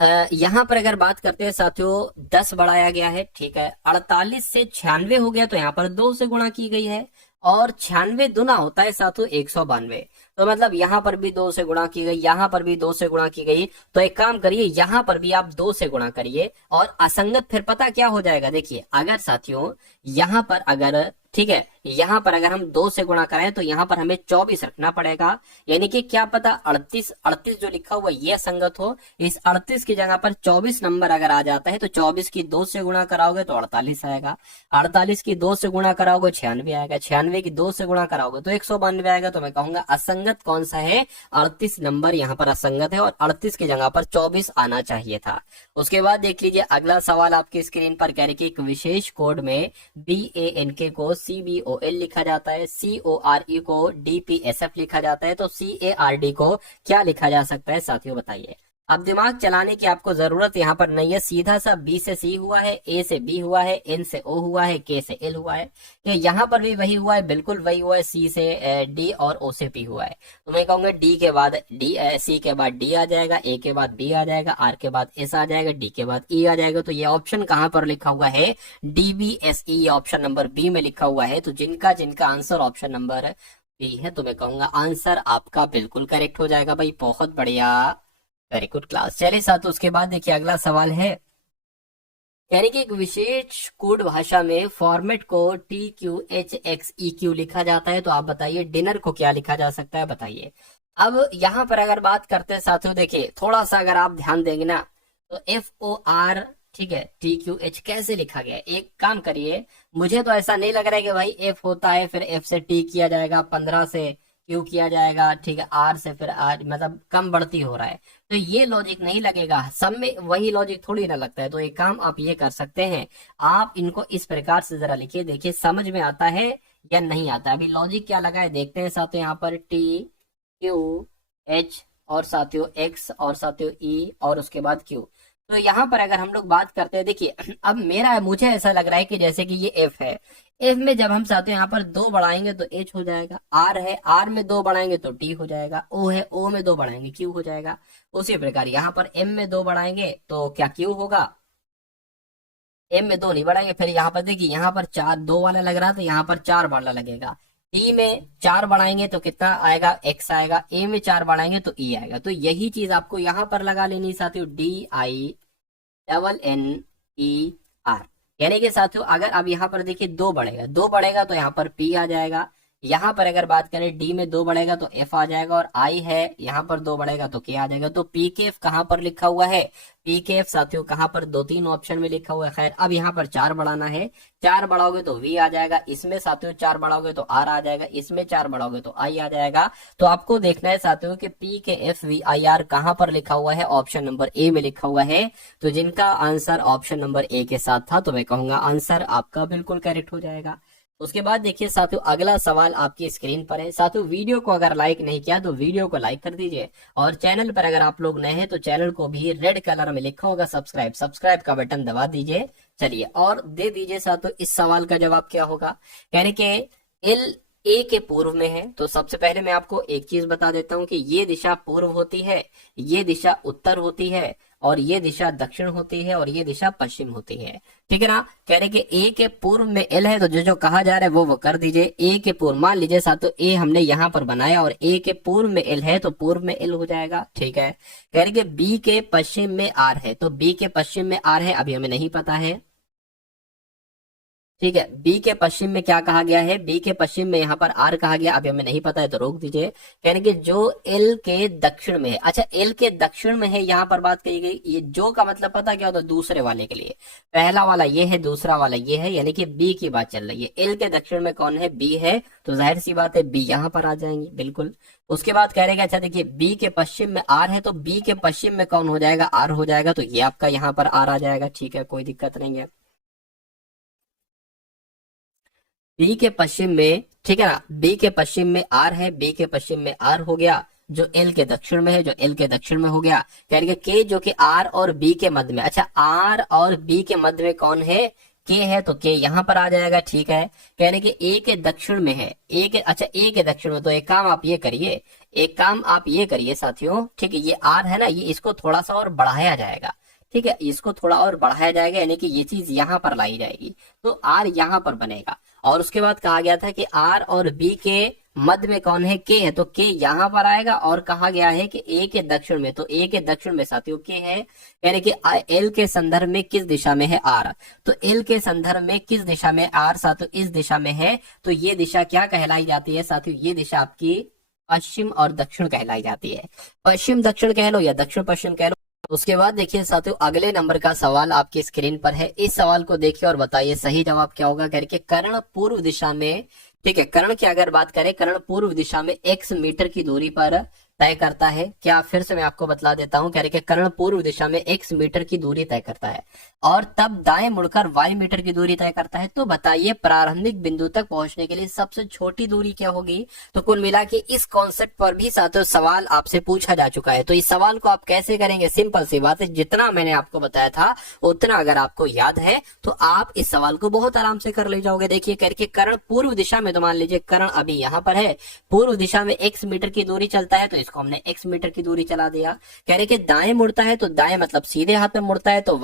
यहाँ पर अगर बात करते हैं साथियों 10 बढ़ाया गया है, ठीक है। 48 से 96 हो गया तो यहाँ पर 2 से गुणा की गई है, और 96 दुना होता है साथियों 192। तो मतलब यहाँ पर भी 2 से गुणा की गई, यहाँ पर भी 2 से गुणा की गई। तो एक काम करिए, यहाँ पर भी आप 2 से गुणा करिए, और असंगत फिर पता क्या हो जाएगा, देखिए अगर साथियों यहाँ पर अगर, ठीक है, यहाँ पर अगर हम 2 से गुणा करें तो यहाँ पर हमें 24 रखना पड़ेगा। यानी कि क्या पता 38 38 जो लिखा हुआ ये असंगत हो, इस 38 की जगह पर 24 नंबर अगर आ जाता है तो 24 की 2 से गुणा कराओगे तो 48 आएगा, 48 की 2 से गुणा कराओगे 96 आएगा, 96 की 2 से गुणा कराओगे तो 192 आएगा। तो मैं कहूंगा असंगत कौन सा है, 38 नंबर यहाँ पर असंगत है, और 38 की जगह पर 24 आना चाहिए था। उसके बाद देख लीजिए अगला सवाल आपकी स्क्रीन पर, कह रही कि एक विशेष कोड में BANK को CBOL लिखा जाता है, CORE को DPSF लिखा जाता है, तो CARD को क्या लिखा जा सकता है साथियों बताइए। अब दिमाग चलाने की आपको जरूरत यहाँ पर नहीं है, सीधा सा B से C हुआ है, A से B हुआ है, N से O हुआ है, K से L हुआ है, यहाँ पर भी वही हुआ है, बिल्कुल वही हुआ है, C से D और O से P हुआ है। तो मैं कहूंगा D के बाद C के बाद D आ जाएगा, A के बाद B आ जाएगा, R के बाद S आ जाएगा, D के बाद E आ जाएगा। तो ये ऑप्शन कहाँ पर लिखा हुआ है, DBSE ऑप्शन नंबर B में लिखा हुआ है। तो जिनका जिनका आंसर ऑप्शन नंबर B है, तो मैं कहूंगा आंसर आपका बिल्कुल करेक्ट हो जाएगा भाई, बहुत बढ़िया, वेरी गुड क्लास। चलिए साथ, उसके बाद देखिए अगला सवाल है, यानी कि एक विशेष कोड भाषा में फॉर्मेट को TQHXEQ लिखा जाता है, तो आप बताइए डिनर को क्या लिखा जा सकता है बताइए। अब यहाँ पर अगर बात करते हैं साथियों, देखिए थोड़ा सा अगर आप ध्यान देंगे ना, तो FOR, ठीक है, TQH कैसे लिखा गया है। एक काम करिए, मुझे तो ऐसा नहीं लग रहा है कि भाई F होता है फिर F से T किया जाएगा, 15 से Q किया जाएगा, ठीक है, R से फिर R, मतलब कम बढ़ती हो रहा है, तो ये लॉजिक नहीं लगेगा, सब में वही लॉजिक थोड़ी ना लगता है। तो एक काम आप ये कर सकते हैं, आप इनको इस प्रकार से जरा लिखिए, देखिए समझ में आता है या नहीं आता। अभी लॉजिक क्या लगा है देखते हैं साथियों, यहाँ पर TQH और साथियों X और साथियों E और उसके बाद Q। तो यहाँ पर अगर हम लोग बात करते हैं, देखिए अब मुझे ऐसा लग रहा है कि जैसे कि ये F है, F में जब हम साथियों यहाँ पर 2 बढ़ाएंगे तो H हो जाएगा, R है, R में 2 बढ़ाएंगे तो T हो जाएगा, O है, O में 2 बढ़ाएंगे Q हो जाएगा। उसी प्रकार यहाँ पर M में 2 बढ़ाएंगे तो क्या Q होगा, M में 2 नहीं बढ़ाएंगे, फिर यहाँ पर देखिए यहाँ पर 4 2 वाला लग रहा है तो यहाँ पर 4 वाला लगेगा, T में 4 बढ़ाएंगे तो कितना आएगा, X आएगा, A में 4 बढ़ाएंगे तो E आएगा। तो यही चीज आपको यहाँ पर लगा लेनी साथियों, DINNER, यानी कि साथियों अगर अब यहाँ पर देखिए 2 बढ़ेगा, 2 बढ़ेगा तो यहाँ पर P आ जाएगा, यहाँ पर अगर बात करें D में 2 बढ़ेगा तो F आ जाएगा, और I है यहाँ पर 2 बढ़ेगा तो K आ जाएगा। तो PKF कहाँ पर लिखा हुआ है, PKF साथियों कहाँ पर 2-3 ऑप्शन में लिखा हुआ है। खैर अब यहाँ पर 4 बढ़ाना है, 4 बढ़ाओगे तो V आ जाएगा, इसमें साथियों 4 बढ़ाओगे तो R आ जाएगा, इसमें 4 बढ़ाओगे तो I आ जाएगा। तो आपको देखना है साथियों कि PKFVIR कहाँ पर लिखा हुआ है, ऑप्शन नंबर A में लिखा हुआ है। तो जिनका आंसर ऑप्शन नंबर A के साथ था, तो मैं कहूंगा आंसर आपका बिल्कुल करेक्ट हो जाएगा। उसके बाद देखिए साथियों अगला सवाल आपकी स्क्रीन पर है। साथियों वीडियो को अगर लाइक नहीं किया तो वीडियो को लाइक कर दीजिए, और चैनल पर अगर आप लोग नए हैं तो चैनल को भी रेड कलर में लिखा होगा सब्सक्राइब का बटन दबा दीजिए। चलिए और दे दीजिए साथियों, इस सवाल का जवाब क्या होगा, यानी कि एल ए के पूर्व में है। तो सबसे पहले मैं आपको एक चीज बता देता हूं कि ये दिशा पूर्व होती है, ये दिशा उत्तर होती है, और ये दिशा दक्षिण होती है, और ये दिशा पश्चिम होती है, ठीक है ना। कह रहे कि ए के पूर्व में एल है, तो जो जो कहा जा रहा है वो कर दीजिए। ए के पूर्व, मान लीजिए साथियों ए हमने यहाँ पर बनाया और ए के पूर्व में एल है, तो पूर्व में एल हो जाएगा, ठीक है। कह रहे कि बी के पश्चिम में आर है, तो बी के पश्चिम में आर है, अभी हमें नहीं पता है, ठीक है। बी के पश्चिम में क्या कहा गया है, बी के पश्चिम में यहाँ पर आर कहा गया, अभी हमें नहीं पता है तो रोक दीजिए। कहने कि जो एल के दक्षिण में है, अच्छा एल के दक्षिण में है यहाँ पर बात कही गई, ये जो का मतलब पता क्या होता है, दूसरे वाले के लिए, पहला वाला ये है, दूसरा वाला ये है, यानी कि बी की बात चल रही है। एल के दक्षिण में कौन है, बी है, तो जाहिर सी बात है बी यहाँ पर आ जाएंगे बिल्कुल। उसके बाद कह रहे अच्छा देखिए बी के पश्चिम में आर है, तो बी के पश्चिम में कौन हो जाएगा, आर हो जाएगा, तो ये आपका यहाँ पर आर आ जाएगा, ठीक है, कोई दिक्कत नहीं है। बी के पश्चिम में, ठीक है ना, बी के पश्चिम में आर है, बी के पश्चिम में आर हो गया, जो एल के दक्षिण में है, जो एल के दक्षिण में हो गया। कह रहे के जो कि आर और बी के मध्य में, अच्छा आर और बी के मध्य में कौन है, के है तो के यहाँ पर आ जाएगा, ठीक है। कहने के ए के दक्षिण में है, ए के, अच्छा ए के दक्षिण में, तो एक काम आप ये करिए, एक काम आप ये करिए साथियों, ठीक है, ये आर है ना, ये इसको थोड़ा सा और बढ़ाया जाएगा, ठीक है, इसको थोड़ा और बढ़ाया जाएगा, यानी कि ये चीज यहाँ पर लाई जाएगी, तो आर यहाँ पर बनेगा। और उसके बाद कहा गया था कि आर और बी के मध्य में कौन है, के है, तो के यहाँ पर आएगा। और कहा गया है कि ए के दक्षिण में, तो ए के दक्षिण में साथियों के है, यानी कि एल के संदर्भ में किस दिशा में है आर, तो एल के संदर्भ में किस दिशा में आर साथियों, इस दिशा में है, तो ये दिशा क्या कहलाई जाती है साथियों, ये दिशा आपकी पश्चिम और दक्षिण कहलाई जाती है, पश्चिम दक्षिण कह लो या दक्षिण पश्चिम कह लो। उसके बाद देखिए साथियों, अगले नंबर का सवाल आपकी स्क्रीन पर है, इस सवाल को देखिए और बताइए सही जवाब क्या होगा करके। कर्ण पूर्व दिशा में, ठीक है, कर्ण की अगर बात करें, कर्ण पूर्व दिशा में x मीटर की दूरी पर तय करता है, क्या, फिर से मैं आपको बतला देता हूं, कह रहे कि कर्ण पूर्व दिशा में x मीटर की दूरी तय करता है और तब दाएं मुड़कर y मीटर की दूरी तय करता है, तो बताइए प्रारंभिक बिंदु तक पहुंचने के लिए सबसे छोटी दूरी क्या होगी। तो कुल मिला के इस कॉन्सेप्ट पर भी साथियों सवाल आपसे पूछा जा चुका है, तो इस सवाल को आप कैसे करेंगे, सिंपल सी बात है, जितना मैंने आपको बताया था उतना अगर आपको याद है तो आप इस सवाल को बहुत आराम से कर ले जाओगे। देखिए करके, कर्ण पूर्व दिशा में, तो मान लीजिए कर्ण अभी यहाँ पर है, पूर्व दिशा में x मीटर की दूरी चलता है, तो इसको हमने x मीटर की दूरी चला दिया। कह रहे कि दाएं मुड़ता है, तो दाएं मतलब सीधे हाथ में मुड़ता है, तो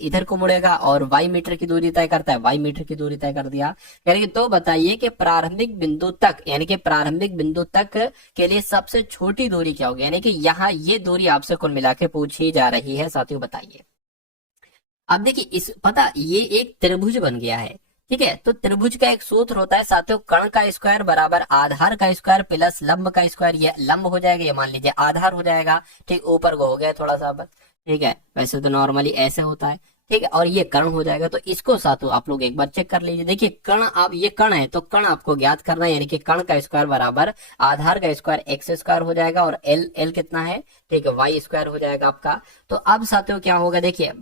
इधर को मुड़ेगा, और y मीटर की दूरी तय करता है, y मीटर की दूरी तय कर दिया। कह रहे कि तो बताइए कि प्रारंभिक बिंदु तक, यानी कि प्रारंभिक बिंदु तक के लिए सबसे छोटी दूरी क्या होगी, यानी कि यहाँ ये दूरी आपसे कुल मिला के पूछी जा रही है साथियों, बताइए। अब देखिए इस पता, ये एक त्रिभुज बन गया है, ठीक है, तो त्रिभुज का एक सूत्र होता है साथियों, कर्ण का स्क्वायर बराबर आधार का स्क्वायर प्लस लंब का स्क्वायर, ये लंब हो जाएगा, ये मान लीजिए आधार हो जाएगा, ठीक, ऊपर को हो गया थोड़ा सा बस, ठीक है, वैसे तो नॉर्मली ऐसे होता है, ठीक है, और ये कर्ण हो जाएगा। तो इसको साथियों आप लोग एक बार चेक कर लीजिए, देखिए कर्ण, आप ये कर्ण है तो कर्ण आपको ज्ञात करना है, यानी कि कर्ण का स्क्वायर बराबर आधार का स्क्वायर एक्स स्क्वायर हो जाएगा, और एल एल कितना है, ठीक है, वाई स्क्वायर हो जाएगा आपका। तो अब साथियों क्या होगा, देखिए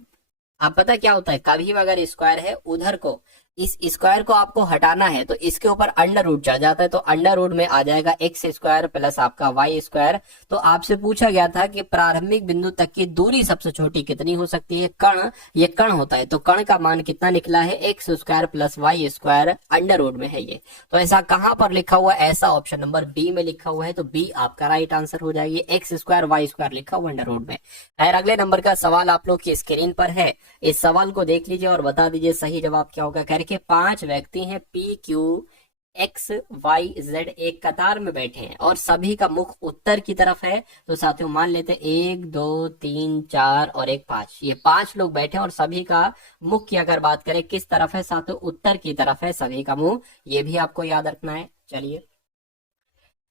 अब पता क्या होता है, कभी अगर स्क्वायर है उधर को, इस स्क्वायर को आपको हटाना है तो इसके ऊपर अंडर रूट चढ़ जाता है, तो अंडर रूट में आ जाएगा एक्स स्क्वायर प्लस आपका वाई स्क्वायर। तो आपसे पूछा गया था कि प्रारंभिक बिंदु तक की दूरी सबसे छोटी कितनी हो सकती है, कर्ण, ये कर्ण होता है, तो कर्ण का मान कितना निकला है, x square plus y square, under root में है ये। तो ऐसा कहां पर लिखा हुआ है, ऐसा ऑप्शन नंबर बी में लिखा हुआ है, तो बी आपका राइट आंसर हो जाएगी, एक्स स्क्वायर वाई स्क्वायर लिखा हुआ अंडर रूट में। खैर अगले नंबर का सवाल आप लोग की स्क्रीन पर है, इस सवाल को देख लीजिए और बता दीजिए सही जवाब क्या होगा। करके 5 व्यक्ति हैं, P Q X Y Z एक कतार में बैठे हैं और सभी का मुख उत्तर की तरफ है। तो साथियों मान लेते हैं 1 2 3 4 और 1 5, ये 5 लोग बैठे हैं और सभी का मुख की अगर बात करें किस तरफ है साथियों, उत्तर की तरफ है सभी का मुंह, ये भी आपको याद रखना है। चलिए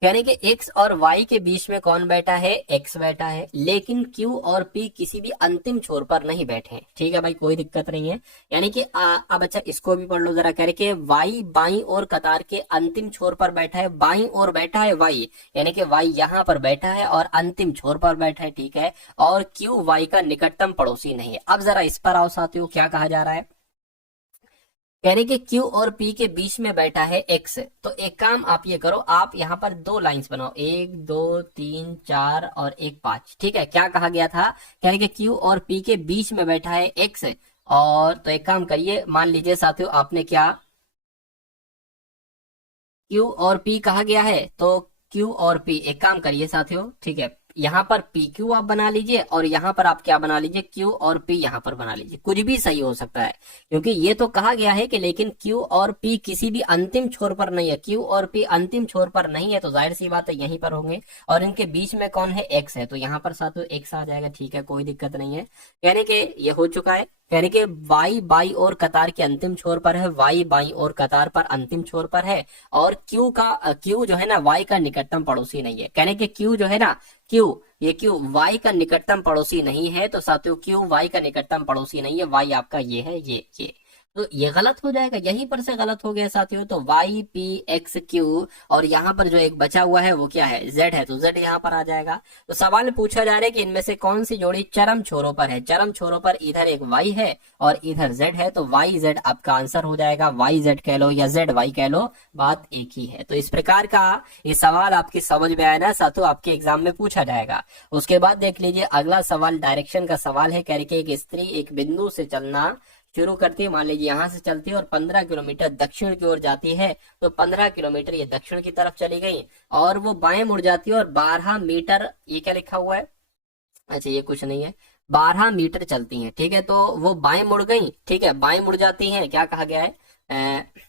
यानी कि x और y के बीच में कौन बैठा है, x बैठा है, लेकिन q और p किसी भी अंतिम छोर पर नहीं बैठे हैं, ठीक है भाई, कोई दिक्कत नहीं है। यानी कि अब अच्छा इसको भी पढ़ लो जरा, कह रहे कि y बाई और कतार के अंतिम छोर पर बैठा है, बाई और बैठा है y, यानी कि y यहाँ पर बैठा है और अंतिम छोर पर बैठा है, ठीक है, और q y का निकटतम पड़ोसी नहीं है। अब जरा इस पर आओ साथियों, क्या कहा जा रहा है, कह रहे कि Q और P के बीच में बैठा है X। तो एक काम आप ये करो, आप यहाँ पर 2 लाइंस बनाओ, 1 2 3 4 और 1 5, ठीक है। क्या कहा गया था, कह रहे कि Q और P के बीच में बैठा है X, और तो एक काम करिए, मान लीजिए साथियों आपने क्या, Q और P कहा गया है, तो Q और P एक काम करिए साथियों, ठीक है, यहाँ पर PQ आप बना लीजिए और यहाँ पर आप क्या बना लीजिए, Q और P यहाँ पर बना लीजिए, कुछ भी सही हो सकता है, क्योंकि ये तो कहा गया है कि लेकिन Q और P किसी भी अंतिम छोर पर नहीं है, Q और P अंतिम छोर पर नहीं है, तो जाहिर सी बात है यहीं पर होंगे, और इनके बीच में कौन है, X है, तो यहाँ पर साथियों X आ जाएगा, ठीक है, कोई दिक्कत नहीं है। यानी कि ये हो चुका है, यानी कि y बाई और कतार के अंतिम छोर पर है, y बाई और कतार पर अंतिम छोर पर है, और Q जो है ना y का निकटतम पड़ोसी नहीं है, कहने के Q जो है ना, ये Q y का निकटतम पड़ोसी नहीं है, तो साथियों Q y का निकटतम पड़ोसी नहीं है, y आपका ये है, ये तो ये गलत हो जाएगा, यहीं पर से गलत हो गया साथियों। तो y p x q, और यहाँ पर जो एक बचा हुआ है वो क्या है, z है, तो z यहाँ पर आ जाएगा। तो सवाल पूछा जा रहा है कि इनमें से कौन सी जोड़ी चरम छोरों पर है, चरम छोरों पर इधर एक y है और इधर z है, तो y z आपका आंसर हो जाएगा, y z कह लो या z y कह लो, बात एक ही है। तो इस प्रकार का ये सवाल आपकी समझ में आया ना साथियों, आपके एग्जाम में पूछा जाएगा। उसके बाद देख लीजिए अगला सवाल डायरेक्शन का सवाल है, कह रही कि एक स्त्री एक बिंदु से चलना शुरू करती है, मान लीजिए यहाँ से चलती है और 15 किलोमीटर दक्षिण की ओर जाती है, तो 15 किलोमीटर ये दक्षिण की तरफ चली गई और वो बाएं मुड़ जाती है और 12 मीटर, ये क्या लिखा हुआ है, अच्छा ये कुछ नहीं है, 12 मीटर चलती हैं, ठीक है। तो वो बाएं मुड़ गई, ठीक है, बाएं मुड़ जाती हैं, क्या कहा गया है,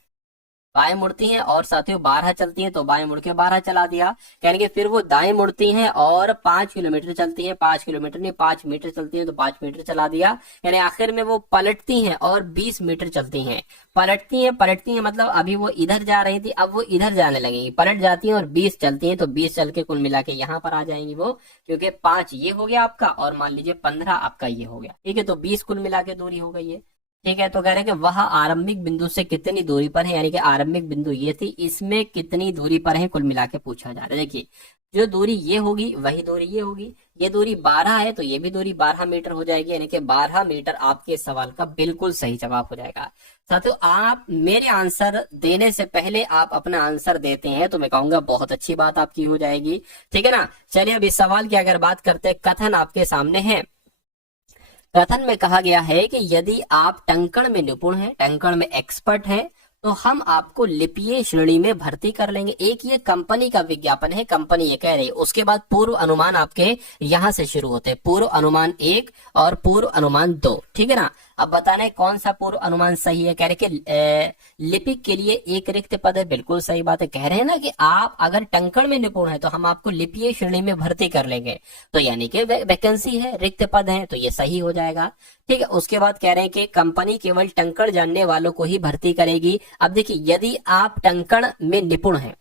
बाएं मुड़ती हैं और साथियों 12 चलती हैं, तो बाएं मुड़ के 12 चला दिया। यानी कि फिर वो दाएं मुड़ती हैं और 5 किलोमीटर चलती हैं, 5 किलोमीटर नहीं 5 मीटर चलती हैं, तो 5 मीटर चला दिया। यानी आखिर में वो पलटती हैं और 20 मीटर चलती हैं। पलटती हैं मतलब अभी वो इधर जा रही थी, अब वो इधर जाने लगेंगी, पलट जाती हैं और 20 चलती हैं, तो 20 चल के कुल मिला के यहाँ पर आ जाएंगी वो, क्योंकि 5 ये हो गया आपका और मान लीजिए 15 आपका ये हो गया, ठीक है। तो 20 कुल मिला के दूरी हो गई है, ठीक है। तो कह रहे हैं कि वह आरंभिक बिंदु से कितनी दूरी पर है, यानी कि आरंभिक बिंदु ये थी, इसमें कितनी दूरी पर है कुल मिला के पूछा जा रहा है। देखिए जो दूरी ये होगी वही दूरी ये होगी, ये दूरी 12 है तो ये भी दूरी 12 मीटर हो जाएगी, यानी कि 12 मीटर आपके सवाल का बिल्कुल सही जवाब हो जाएगा। साथियों आप मेरे आंसर देने से पहले आप अपना आंसर देते हैं तो मैं कहूंगा बहुत अच्छी बात आपकी हो जाएगी, ठीक है ना। चलिए अब इस सवाल की अगर बात करते हैं, कथन आपके सामने है। कथन में कहा गया है कि यदि आप टंकण में निपुण हैं, टंकण में एक्सपर्ट हैं, तो हम आपको लिपिये श्रेणी में भर्ती कर लेंगे। एक ये कंपनी का विज्ञापन है, कंपनी ये कह रही है। उसके बाद पूर्व अनुमान आपके यहां से शुरू होते हैं, पूर्व अनुमान 1 और पूर्व अनुमान 2, ठीक है ना। अब बताना है कौन सा पूर्व अनुमान सही है। कह रहे कि लिपिक के लिए एक रिक्त पद है, बिल्कुल सही बात है। कह रहे हैं ना कि आप अगर टंकण में निपुण है तो हम आपको लिपिये श्रेणी में भर्ती कर लेंगे, तो यानी कि वैकेंसी है, रिक्त पद है, तो ये सही हो जाएगा, ठीक है। उसके बाद कह रहे हैं कि कंपनी केवल टंकण जानने वालों को ही भर्ती करेगी। अब देखिए यदि आप टंकण में निपुण हैं,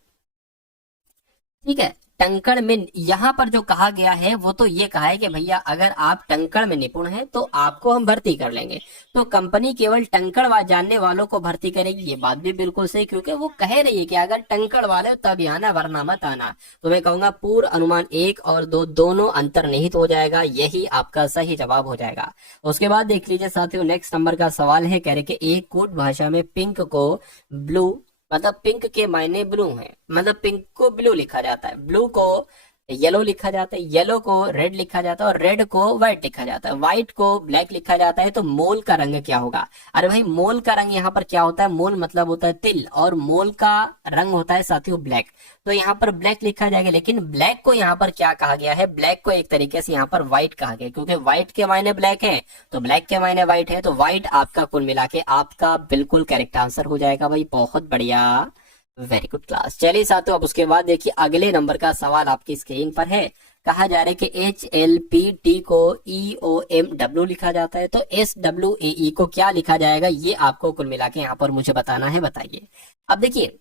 ठीक है, टंकण में यहां पर जो कहा गया है वो तो ये कहा है कि भैया अगर आप टंकण में निपुण हैं तो आपको हम भर्ती कर लेंगे, तो कंपनी केवल टंकण जानने वालों को भर्ती करेगी, ये बात भी बिल्कुल सही, क्योंकि वो कह रही है कि अगर टंकण वाले हो तब आना वरना मत आना। तो मैं कहूंगा पूर्व अनुमान 1 और 2 दोनों अंतर्निहित हो जाएगा, यही आपका सही जवाब हो जाएगा। उसके बाद देख लीजिए साथियों, नेक्स्ट नंबर का सवाल है। कह रहे कि एक कूट भाषा में पिंक को ब्लू, मतलब पिंक के मायने ब्लू हैं, मतलब पिंक को ब्लू लिखा जाता है, ब्लू को येलो लिखा जाता है, येलो को रेड लिखा जाता है और रेड को व्हाइट लिखा जाता है, व्हाइट को ब्लैक लिखा जाता है। तो मोल का रंग क्या होगा? अरे भाई मोल का रंग यहाँ पर क्या होता है? मोल मतलब होता है तिल और मोल का रंग होता है साथियों ब्लैक, तो यहाँ पर ब्लैक लिखा जाएगा। लेकिन ब्लैक को यहाँ पर क्या कहा गया है? ब्लैक को एक तरीके से यहाँ पर व्हाइट कहा गया, क्योंकि व्हाइट के मायने ब्लैक है तो ब्लैक के मायने व्हाइट है, तो व्हाइट आपका कुल मिला के आपका बिल्कुल करेक्ट आंसर हो जाएगा भाई। बहुत बढ़िया, वेरी गुड क्लास। चलिए साथियों अब उसके बाद देखिए अगले नंबर का सवाल आपकी स्क्रीन पर है। कहा जा रहा है कि HLPT को EOMW लिखा जाता है, तो SWAE को क्या लिखा जाएगा ये आपको कुल मिला के यहाँ पर मुझे बताना है, बताइए। अब देखिए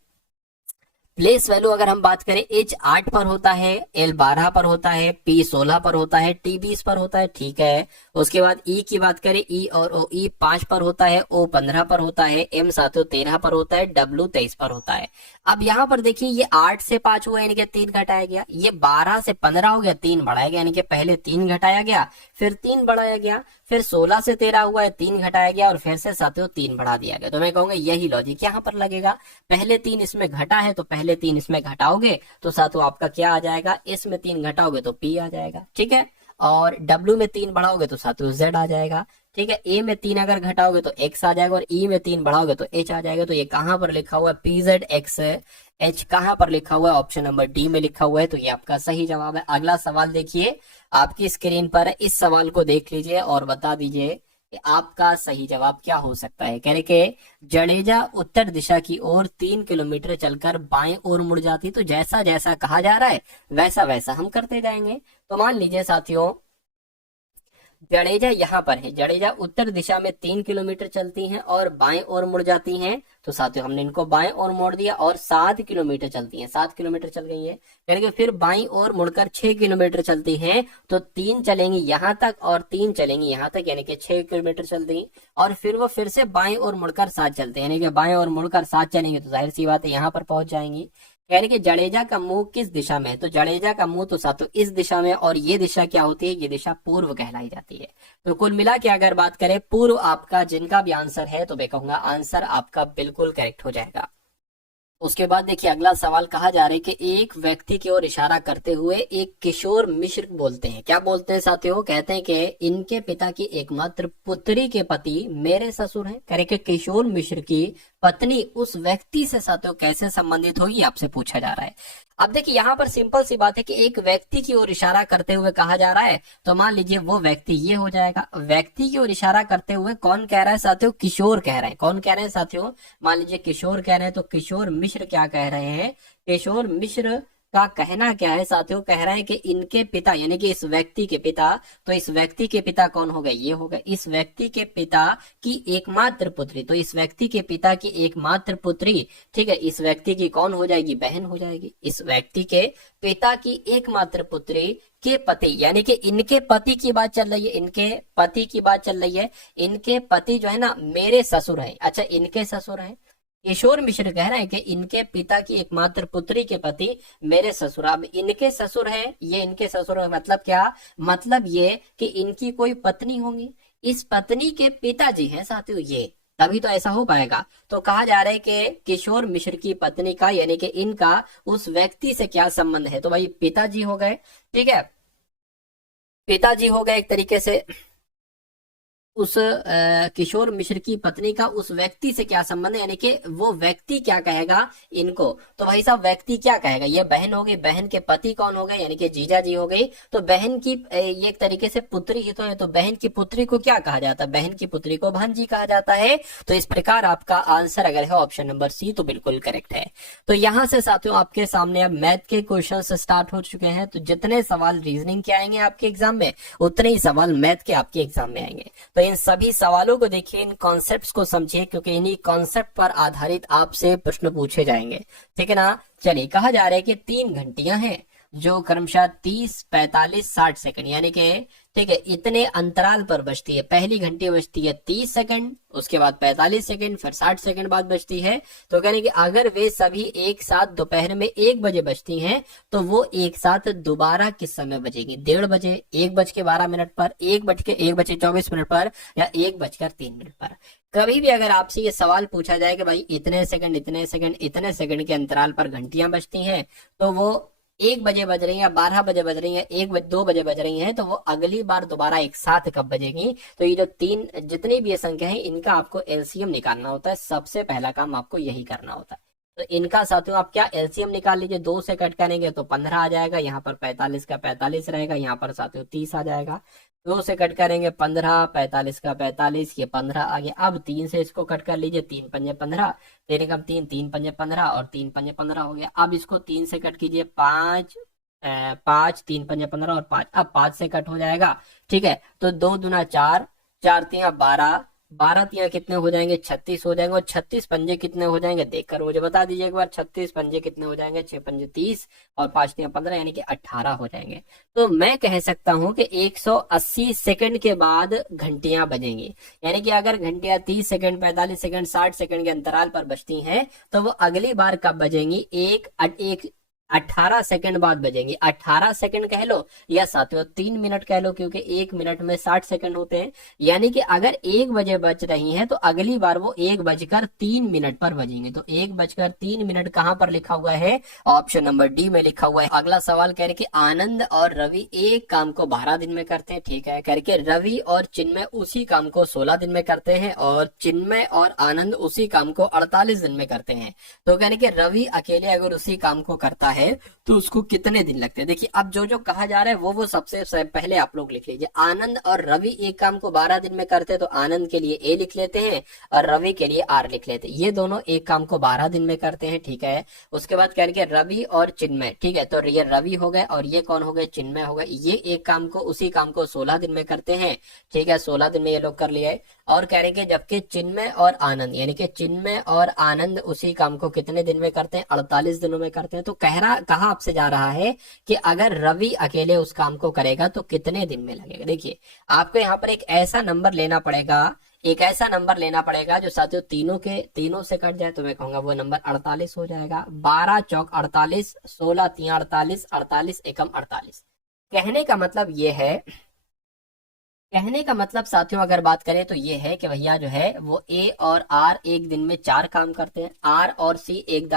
प्लेस वैल्यू अगर हम बात करें, H 8 पर होता है, L 12 पर होता है, P 16 पर होता है, T 20 पर होता है, ठीक है। उसके बाद E की बात करें, E और OE 5 पर होता है, O 15 पर होता है, M 13 पर होता है, W 23 पर होता है। अब यहाँ पर देखिए ये 8 से 5 हुआ यानी कि 3 घटाया गया, ये 12 से 15 हो गया 3 बढ़ाया गया, यानी कि पहले 3 घटाया गया फिर 3 बढ़ाया गया, फिर 16 से 13 हुआ है 3 घटाया गया और फिर से साथियों 3 बढ़ा दिया गया। तो मैं कहूंगा यही लॉजिक यहाँ पर लगेगा, पहले 3 इसमें घटा है तो पहले 3 इसमें घटाओगे तो साथियों आपका क्या आ जाएगा? इसमें 3 घटाओगे तो P आ जाएगा, ठीक है। और W में 3 बढ़ाओगे तो साथियों Z आ जाएगा, ठीक है। A में 3 अगर घटाओगे तो X आ जाएगा और E में 3 बढ़ाओगे तो H आ जाएगा। तो ये कहां पर लिखा हुआ है? PZX H कहां पर लिखा हुआ है? ऑप्शन नंबर डी में लिखा हुआ है, तो ये आपका सही जवाब है। अगला सवाल देखिए आपकी स्क्रीन पर, इस सवाल को देख लीजिए और बता दीजिए कि आपका सही जवाब क्या हो सकता है। कह रहे कि जडेजा उत्तर दिशा की ओर 3 किलोमीटर चलकर बाएं ओर मुड़ जाती, तो जैसा जैसा कहा जा रहा है वैसा वैसा हम करते जाएंगे। तो मान लीजिए साथियों जडेजा यहाँ पर है, जडेजा उत्तर दिशा में 3 किलोमीटर चलती हैं और बाएं ओर मुड़ जाती हैं, तो साथियों हमने इनको बाएं ओर मोड़ दिया और 7 किलोमीटर चलती हैं, 7 किलोमीटर चल गई है। यानी कि फिर बाईं ओर मुड़कर 6 किलोमीटर चलती हैं, तो 3 चलेंगी यहाँ तक और 3 चलेंगी यहाँ तक, यानी कि 6 किलोमीटर चलती, और फिर वो फिर से बाएं ओर मुड़कर 7 चलते हैं, यानी कि बाएं ओर मुड़कर 7 चलेंगे तो जाहिर सी बात है यहाँ पर पहुंच जाएंगी। यानी कि जडेजा का मुंह किस दिशा में है? तो जडेजा का मुंह तो साथियों इस दिशा में, और ये दिशा क्या होती है? ये दिशा पूर्व कहलाई जाती है। तो कुल मिला के अगर बात करें पूर्व आपका जिनका भी आंसर है तो मैं कहूंगा आंसर आपका बिल्कुल करेक्ट हो जाएगा। उसके बाद देखिए अगला सवाल कहा जा रहा है कि एक व्यक्ति की ओर इशारा करते हुए एक किशोर मिश्र बोलते हैं, क्या बोलते हैं साथियों, कहते हैं कि इनके पिता की एकमात्र पुत्री के पति मेरे ससुर हैं। कह रहे कि किशोर मिश्र की पत्नी उस व्यक्ति से साथियों कैसे संबंधित होगी, आपसे पूछा जा रहा है। अब देखिए यहाँ पर सिंपल सी बात है कि एक व्यक्ति की ओर इशारा करते हुए कहा जा रहा है, तो मान लीजिए वो व्यक्ति ये हो जाएगा। व्यक्ति की ओर इशारा करते हुए कौन कह रहा है साथियों, किशोर कह रहे हैं। कौन कह रहे हैं साथियों, मान लीजिए किशोर कह रहे हैं, तो किशोर मिश्र क्या कह रहे हैं, किशोर मिश्र का कहना क्या है साथियों, कह रहा है कि इनके पिता यानी कि इस व्यक्ति के पिता, तो इस व्यक्ति के पिता कौन हो गए, ये हो गए इस व्यक्ति के पिता की एकमात्र पुत्री, तो इस व्यक्ति के पिता की एकमात्र पुत्री, ठीक है, इस व्यक्ति की कौन हो जाएगी, बहन हो जाएगी। इस व्यक्ति के पिता की एकमात्र पुत्री के पति, यानी कि इनके पति की बात चल रही है, इनके पति की बात चल रही है। इनके पति जो है ना मेरे ससुर है। अच्छा, इनके ससुर है। किशोर मिश्र कह रहे हैं कि इनके पिता की एकमात्र पुत्री के पति मेरे ससुर। अब इनके ससुर है, ये इनके ससुर है, मतलब क्या, मतलब ये कि इनकी कोई पत्नी होंगी, इस पत्नी के पिताजी हैं साथियों ये, तभी तो ऐसा हो पाएगा। तो कहा जा रहा है कि किशोर मिश्र की पत्नी का यानी कि इनका उस व्यक्ति से क्या संबंध है, तो भाई पिताजी हो गए, ठीक है, पिताजी हो गए एक तरीके से। उस किशोर मिश्र की पत्नी का उस व्यक्ति से क्या संबंध है, यानी कि वो व्यक्ति क्या कहेगा इनको, तो भाई साहब व्यक्ति क्या कहेगा, ये बहन हो गई, बहन के पति कौन हो गए, यानी कि जीजा जी हो गई। तो बहन की ये एक तरीके से पुत्री ही तो है, तो बहन की पुत्री को क्या कहा जाता है, बहन की पुत्री को भांजी कहा जाता है। तो इस प्रकार आपका आंसर अगर है ऑप्शन नंबर सी तो बिल्कुल करेक्ट है। तो यहाँ से साथियों आपके सामने अब मैथ के क्वेश्चन स्टार्ट हो चुके हैं। तो जितने सवाल रीजनिंग के आएंगे आपके एग्जाम में, उतने ही सवाल मैथ के आपके एग्जाम में आएंगे। तो इन सभी सवालों को देखिए, इन कॉन्सेप्ट्स को समझिए, क्योंकि इन्हीं कॉन्सेप्ट पर आधारित आपसे प्रश्न पूछे जाएंगे, ठीक है ना। चलिए, कहा जा रहा है कि 3 घंटियां हैं जो क्रमशः 30, 45, 60 सेकंड यानी कि, ठीक है, इतने अंतराल पर बजती है। पहली घंटी बजती है 30 सेकंड, उसके बाद 45 सेकंड, फिर 60 सेकंड बाद बजती है। तो कहने कि अगर वे सभी एक साथ दोपहर में 1 बजे बजती हैं, तो वो एक साथ दोबारा किस समय बजेगी, 1:30 बजे, 1:12 पर, 1:24 पर, या 1:03 पर। कभी भी अगर आपसे ये सवाल पूछा जाए कि भाई इतने सेकंड इतने सेकंड इतने सेकंड के अंतराल पर घंटियां बजती हैं, तो वो 1 बजे बज रही है, 12 बजे बज रही है, 2 बजे बज रही है, तो वो अगली बार दोबारा एक साथ कब बजेगी। तो ये जो 3 जितनी भी ये संख्या है, इनका आपको एलसीएम निकालना होता है। सबसे पहला काम आपको यही करना होता है। तो इनका साथियों आप क्या एलसीएम निकाल लीजिए, 2 से कट करेंगे तो 15 आ जाएगा, यहाँ पर 45 का 45 रहेगा, यहाँ पर साथियों 30 आ जाएगा। 2 से कट करेंगे 15, 45 का 45, ये 15 आ गया। अब 3 से इसको कट कर लीजिए, 3 पंजे 15, 3 कम 3, 3 पंजे 15 और 3 पंजे 15 हो गया। अब इसको 3 से कट कीजिए, 5, 3 पंजे 15 और 5, अब 5 से कट हो जाएगा, ठीक है। तो 2 दूना 4, 4 तिया 12, 12 तिया कितने हो जाएंगे, 36 हो जाएंगे। और 36 पंजे कितने हो जाएंगे, देखकर मुझे बता दीजिए एक बार, 36 पंजे कितने हो जाएंगे, 6 पंजे 30 और 5 तिया 15 यानी कि 18 हो जाएंगे। तो मैं कह सकता हूं कि 180 सेकंड के बाद घंटियां बजेंगी, यानी कि अगर घंटियां 30 सेकंड, 45 सेकंड, 60 सेकंड के अंतराल पर बजती हैं, तो वो अगली बार कब बजेंगी, एक 18 सेकंड बाद बजेंगी। 18 सेकंड कह लो या साथियों 3 मिनट कह लो, क्योंकि 1 मिनट में 60 सेकंड होते हैं। यानी कि अगर 1 बजे बज रही हैं, तो अगली बार वो 1:03 पर बजेंगे। तो 1:03 कहां पर लिखा हुआ है, ऑप्शन नंबर डी में लिखा हुआ है। अगला सवाल कह रहे कि आनंद और रवि एक काम को 12 दिन में करते हैं, ठीक है, करके रवि और चिन्मय उसी काम को 16 दिन में करते हैं, और चिन्मय और आनंद उसी काम को 48 दिन में करते हैं। तो कहने कि रवि अकेले अगर उसी काम को करता है तो उसको कितने दिन लगते हैं। देखिए अब जो जो कहा जा रहा है वो सबसे पहले आप लोग लिख लीजिए। आनंद और रवि एक काम को 12 दिन में करते हैं, तो आनंद के लिए ए लिख लेते हैं और रवि के लिए आर लिख लेते हैं। ये दोनों एक काम को 12 दिन में करते हैं, ठीक है। उसके बाद कह रहे रवि और चिन्मय, ठीक है, तो ये रवि हो गए और ये कौन हो गए, चिन्मय हो गए। ये एक काम को उसी काम को 16 दिन में करते हैं, ठीक है, 16 दिन में ये लोग कर लिए। और कह रहे हैं जबकि चिन्मय और आनंद, यानी कि चिन्मय और आनंद उसी काम को कितने दिन में करते हैं, 48 दिनों में करते हैं। तो कहा आपसे जा रहा है कि अगर रवि अकेले उस काम को करेगा तो कितने दिन में लगेगा। देखिए आपको यहाँ पर एक ऐसा नंबर लेना पड़ेगा, एक ऐसा नंबर लेना पड़ेगा जो साथियों तीनों से कट जाए, तो मैं कहूंगा वो नंबर 48 हो जाएगा। 12 चौक 48, 16 तिया 48, 48 एकम 48। कहने का मतलब ये है कहने का मतलब साथियों अगर बात करें तो ये है कि भैया जो है वो ए और आर एक दिन में 4 काम करते हैं, आर और सी एक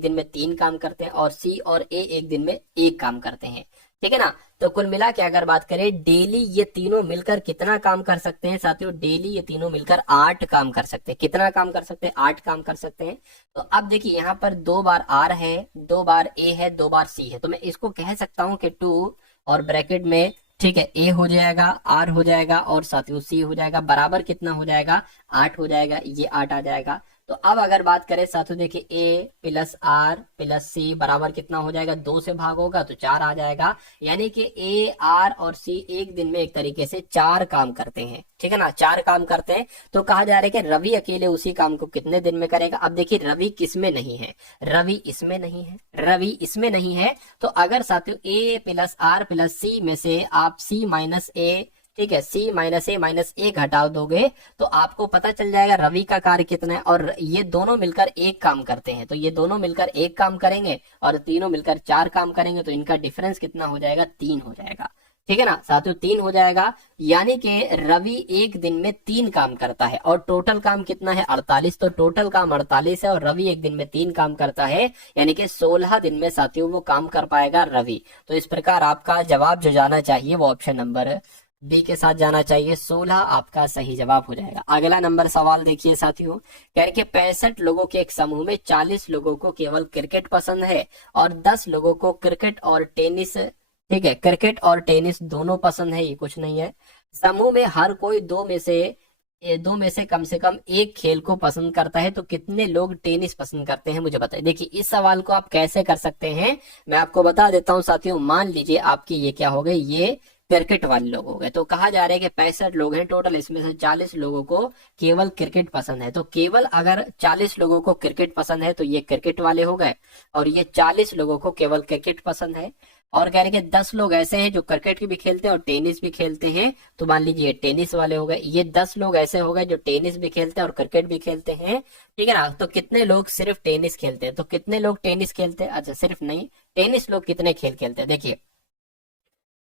दिन में 3 काम करते हैं, और सी और ए एक दिन में 1 काम करते हैं। ठीक है ना। तो कुल मिला के अगर बात करें डेली ये तीनों मिलकर कितना काम कर सकते हैं साथियों, डेली ये तीनों मिलकर 8 काम कर सकते हैं। कितना काम कर सकते हैं? 8 काम कर सकते हैं। तो अब देखिए यहाँ पर 2 बार आर है, 2 बार ए है, 2 बार सी है, तो मैं इसको कह सकता हूँ कि 2 और ब्रैकेट में, ठीक है, ए हो जाएगा, आर हो जाएगा और साथियों सी हो जाएगा, बराबर कितना हो जाएगा? 8 हो जाएगा, ये 8 आ जाएगा। तो अब अगर बात करें साथियों देखिए ए प्लस आर प्लस सी बराबर कितना हो जाएगा? 2 से भाग होगा तो 4 आ जाएगा। यानी कि ए आर और सी एक दिन में एक तरीके से 4 काम करते हैं। ठीक है ना, 4 काम करते हैं। तो कहा जा रहा है कि रवि अकेले उसी काम को कितने दिन में करेगा? अब देखिए रवि किसमें नहीं है? रवि इसमें नहीं है, रवि इसमें नहीं है। तो अगर साथियों ए प्लस आर प्लस सी में से आप सी माइनस ए, ठीक है, सी माइनस ए माइनस ए घटा दोगे तो आपको पता चल जाएगा रवि का कार्य कितना है। और ये दोनों मिलकर 1 काम करते हैं, तो ये दोनों मिलकर 1 काम करेंगे और तीनों मिलकर 4 काम करेंगे, तो इनका डिफरेंस कितना हो जाएगा? 3 हो जाएगा। ठीक है ना साथियों, 3 हो जाएगा। यानी कि रवि एक दिन में 3 काम करता है और टोटल काम कितना है? 48। तो टोटल काम 48 है और रवि एक दिन में 3 काम करता है, यानी कि 16 दिन में साथियों वो काम कर पाएगा रवि। तो इस प्रकार आपका जवाब जो जाना चाहिए वो ऑप्शन नंबर बी के साथ जाना चाहिए, 16 आपका सही जवाब हो जाएगा। अगला नंबर सवाल देखिए साथियों, कह रहे कि 65 लोगों के एक समूह में 40 लोगों को केवल क्रिकेट पसंद है और 10 लोगों को क्रिकेट और टेनिस, ठीक है, क्रिकेट और टेनिस दोनों पसंद है, ये कुछ नहीं है। समूह में हर कोई दो में से कम एक खेल को पसंद करता है, तो कितने लोग टेनिस पसंद करते हैं मुझे बताइए। देखिए इस सवाल को आप कैसे कर सकते हैं मैं आपको बता देता हूं साथियों। मान लीजिए आपकी ये क्या हो गए, ये क्रिकेट वाले लोग हो गए। तो कहा जा रहा है कि 65 लोग हैं टोटल, इसमें से 40 लोगों को केवल क्रिकेट पसंद है। तो केवल अगर 40 लोगों को क्रिकेट पसंद है तो ये क्रिकेट वाले हो गए, और ये 40 लोगों को केवल क्रिकेट पसंद है। और कह रहे हैं कि 10 लोग ऐसे हैं जो क्रिकेट भी खेलते हैं और टेनिस भी खेलते हैं, तो मान लीजिए ये टेनिस वाले हो गए। ये 10 लोग ऐसे हो गए जो टेनिस भी खेलते हैं और क्रिकेट भी खेलते हैं। ठीक है ना। तो कितने लोग सिर्फ टेनिस खेलते हैं? तो कितने लोग टेनिस खेलते हैं? अच्छा सिर्फ नहीं, टेनिस लोग कितने खेल खेलते हैं? देखिए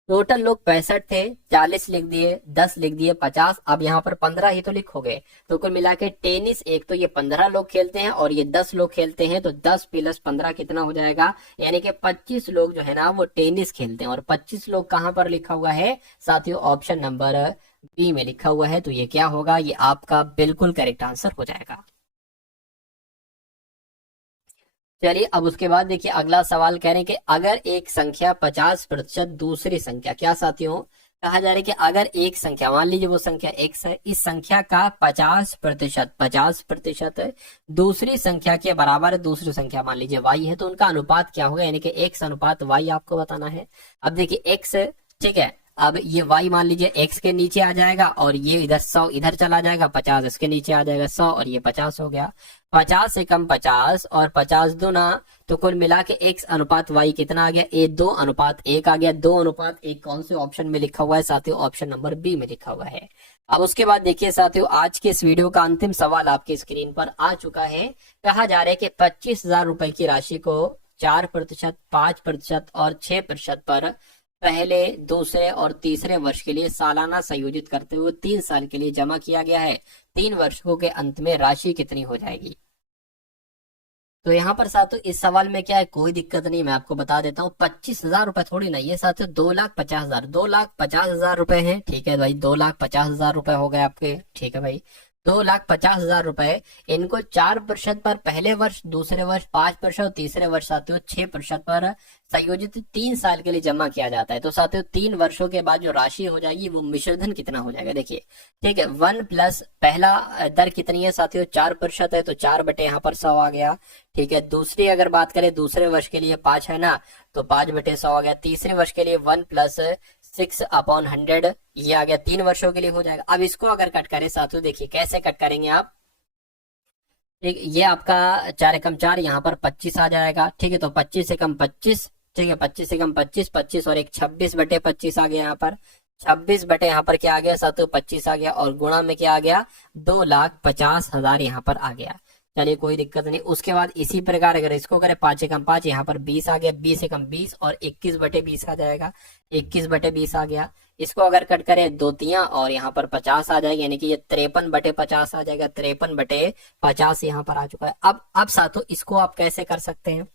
टोटल लोग 65 थे, 40 लिख दिए, 10 लिख दिए, 50, अब यहाँ पर 15 ही तो लिखोगे। तो कुल मिला के टेनिस एक तो ये 15 लोग खेलते हैं और ये 10 लोग खेलते हैं, तो 10 प्लस 15 कितना हो जाएगा? यानी कि 25 लोग जो है ना वो टेनिस खेलते हैं। और 25 लोग कहाँ पर लिखा हुआ है साथियों? ऑप्शन नंबर बी में लिखा हुआ है। तो ये क्या होगा? ये आपका बिल्कुल करेक्ट आंसर हो जाएगा। चलिए अब उसके बाद देखिए अगला सवाल कह रहे हैं कि अगर एक संख्या 50% दूसरी संख्या, क्या साथियों? कहा जा रहा है कि अगर एक संख्या, मान लीजिए वो संख्या x है, इस संख्या का 50% दूसरी संख्या के बराबर है, दूसरी संख्या मान लीजिए y है, तो उनका अनुपात क्या होगा? यानी कि x अनुपात y आपको बताना है। अब देखिए x, ठीक है, अब ये y मान लीजिए x के नीचे आ जाएगा और ये इधर 100 इधर चला जाएगा, 50 इसके नीचे आ जाएगा 100 और ये 50 हो गया। 50 से कम 50 और 50 दूना, तो कुल मिला के x अनुपात y कितना आ गया? ए 2 अनुपात 1 आ गया। 2 अनुपात 1 कौन से ऑप्शन में लिखा हुआ है साथियों? ऑप्शन नंबर बी में लिखा हुआ है। अब उसके बाद देखिए साथियों आज के इस वीडियो का अंतिम सवाल आपकी स्क्रीन पर आ चुका है। कहा जा रहा है कि 25,000 रुपए की राशि को 4%, 5% और 6% पर पहले, दूसरे और तीसरे वर्ष के लिए सालाना संयोजित करते हुए 3 साल के लिए जमा किया गया है। 3 वर्षों के अंत में राशि कितनी हो जाएगी? तो यहाँ पर साथियों इस सवाल में क्या है, कोई दिक्कत नहीं, मैं आपको बता देता हूँ। 25,000 रुपए थोड़ी ना, ये साथियों 2,50,000, 2,50,000 रुपए हैं। ठीक है भाई, 2,50,000 रुपए हो गए आपके। ठीक है भाई, 2,50,000 रुपए, इनको 4% पर पहले वर्ष, दूसरे वर्ष 5% और तीसरे वर्ष साथियों 6% पर संयोजित 3 साल के लिए जमा किया जाता है। तो साथियों 3 वर्षों के बाद जो राशि हो जाएगी वो मिश्रधन कितना हो जाएगा? देखिए ठीक है, 1 प्लस पहला दर कितनी है साथियों? 4% है, तो 4 बटे यहाँ पर 100 आ गया। ठीक है, दूसरी अगर बात करें दूसरे वर्ष के लिए 5 है ना, तो 5 बटे 100 आ गया। तीसरे वर्ष के लिए 1 प्लस 6/100 ये आ गया। 3 वर्षों के लिए हो जाएगा। अब इसको अगर कट करें साथियों, देखिए कैसे कट करेंगे आप। ठीक, ये आपका 4 एकम 4, यहाँ पर 25 आ जाएगा। ठीक है, तो 25 से कम 25, ठीक है, 25 से कम 25, 25 और एक 26 बटे 25 आ गया यहाँ पर। 26 बटे यहाँ पर क्या आ गया साथियों? 25 आ गया, और गुणा में क्या आ गया? 2,50,000 यहाँ पर आ गया। चलिए कोई दिक्कत नहीं। उसके बाद इसी प्रकार अगर इसको करें 5 एकम 5, यहाँ पर 20 आ गया, 20 एकम 20 और 21/20 आ जाएगा, 21/20 आ गया। इसको अगर कट करें दो तियां और यहाँ पर 50 आ जाएगा, यानी कि ये 53/50 आ जाएगा, 53/50 यहाँ पर आ चुका है। अब साथों इसको आप कैसे कर सकते हैं,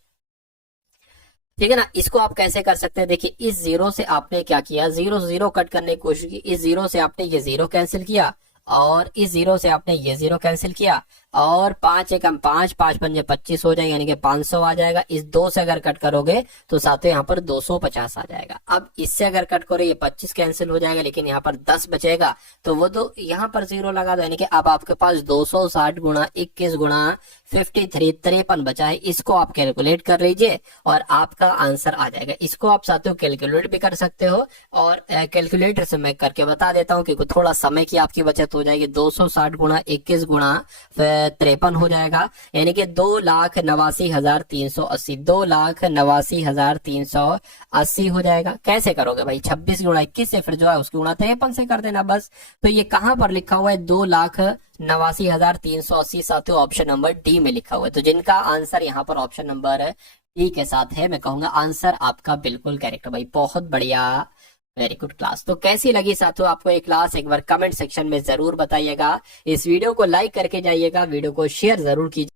ठीक है ना, इसको आप कैसे कर सकते हैं। देखिए इस जीरो से आपने क्या किया, जीरो से जीरो कट करने की कोशिश की, इस जीरो से आपने ये जीरो कैंसिल किया और इस जीरो से आपने ये जीरो कैंसिल किया और 5 एकम 5, 5×5 25 हो जाएगा, यानी कि 500 आ जाएगा। इस 2 से अगर कट करोगे तो साथों यहाँ पर 250 आ जाएगा। अब इससे अगर कट करो ये 25 कैंसिल हो जाएगा, लेकिन यहाँ पर 10 बचेगा, तो वो तो यहाँ पर जीरो लगा दो, यानी कि अब आपके पास 260 गुणा 21 गुणा 53 53 बचा है। इसको आप कैलकुलेट कर लीजिए और आपका आंसर आ जाएगा। इसको आप साथियों कैलकुलेट भी कर सकते हो और कैलकुलेटर से मैं करके बता देता हूँ, क्योंकि थोड़ा समय की आपकी बचत हो जाएगी। 260 गुणा 21 गुणा 53 हो जाएगा, यानी कि 2,89,380, 2,89,380 हो जाएगा। कैसे करोगे भाई, 26 गुणा 21 से फिर जो है उसकी गुणा 53 से कर देना बस। तो ये कहां पर लिखा हुआ है, 2,89,380 साथियों ऑप्शन नंबर डी में लिखा हुआ है। तो जिनका आंसर यहाँ पर ऑप्शन नंबर डी के साथ है, मैं कहूंगा आंसर आपका बिल्कुल करेक्ट भाई, बहुत बढ़िया, वेरी गुड क्लास। तो कैसी लगी साथियों आपको ये क्लास, एक बार कमेंट सेक्शन में जरूर बताइएगा। इस वीडियो को लाइक करके जाइएगा, वीडियो को शेयर जरूर कीजिए।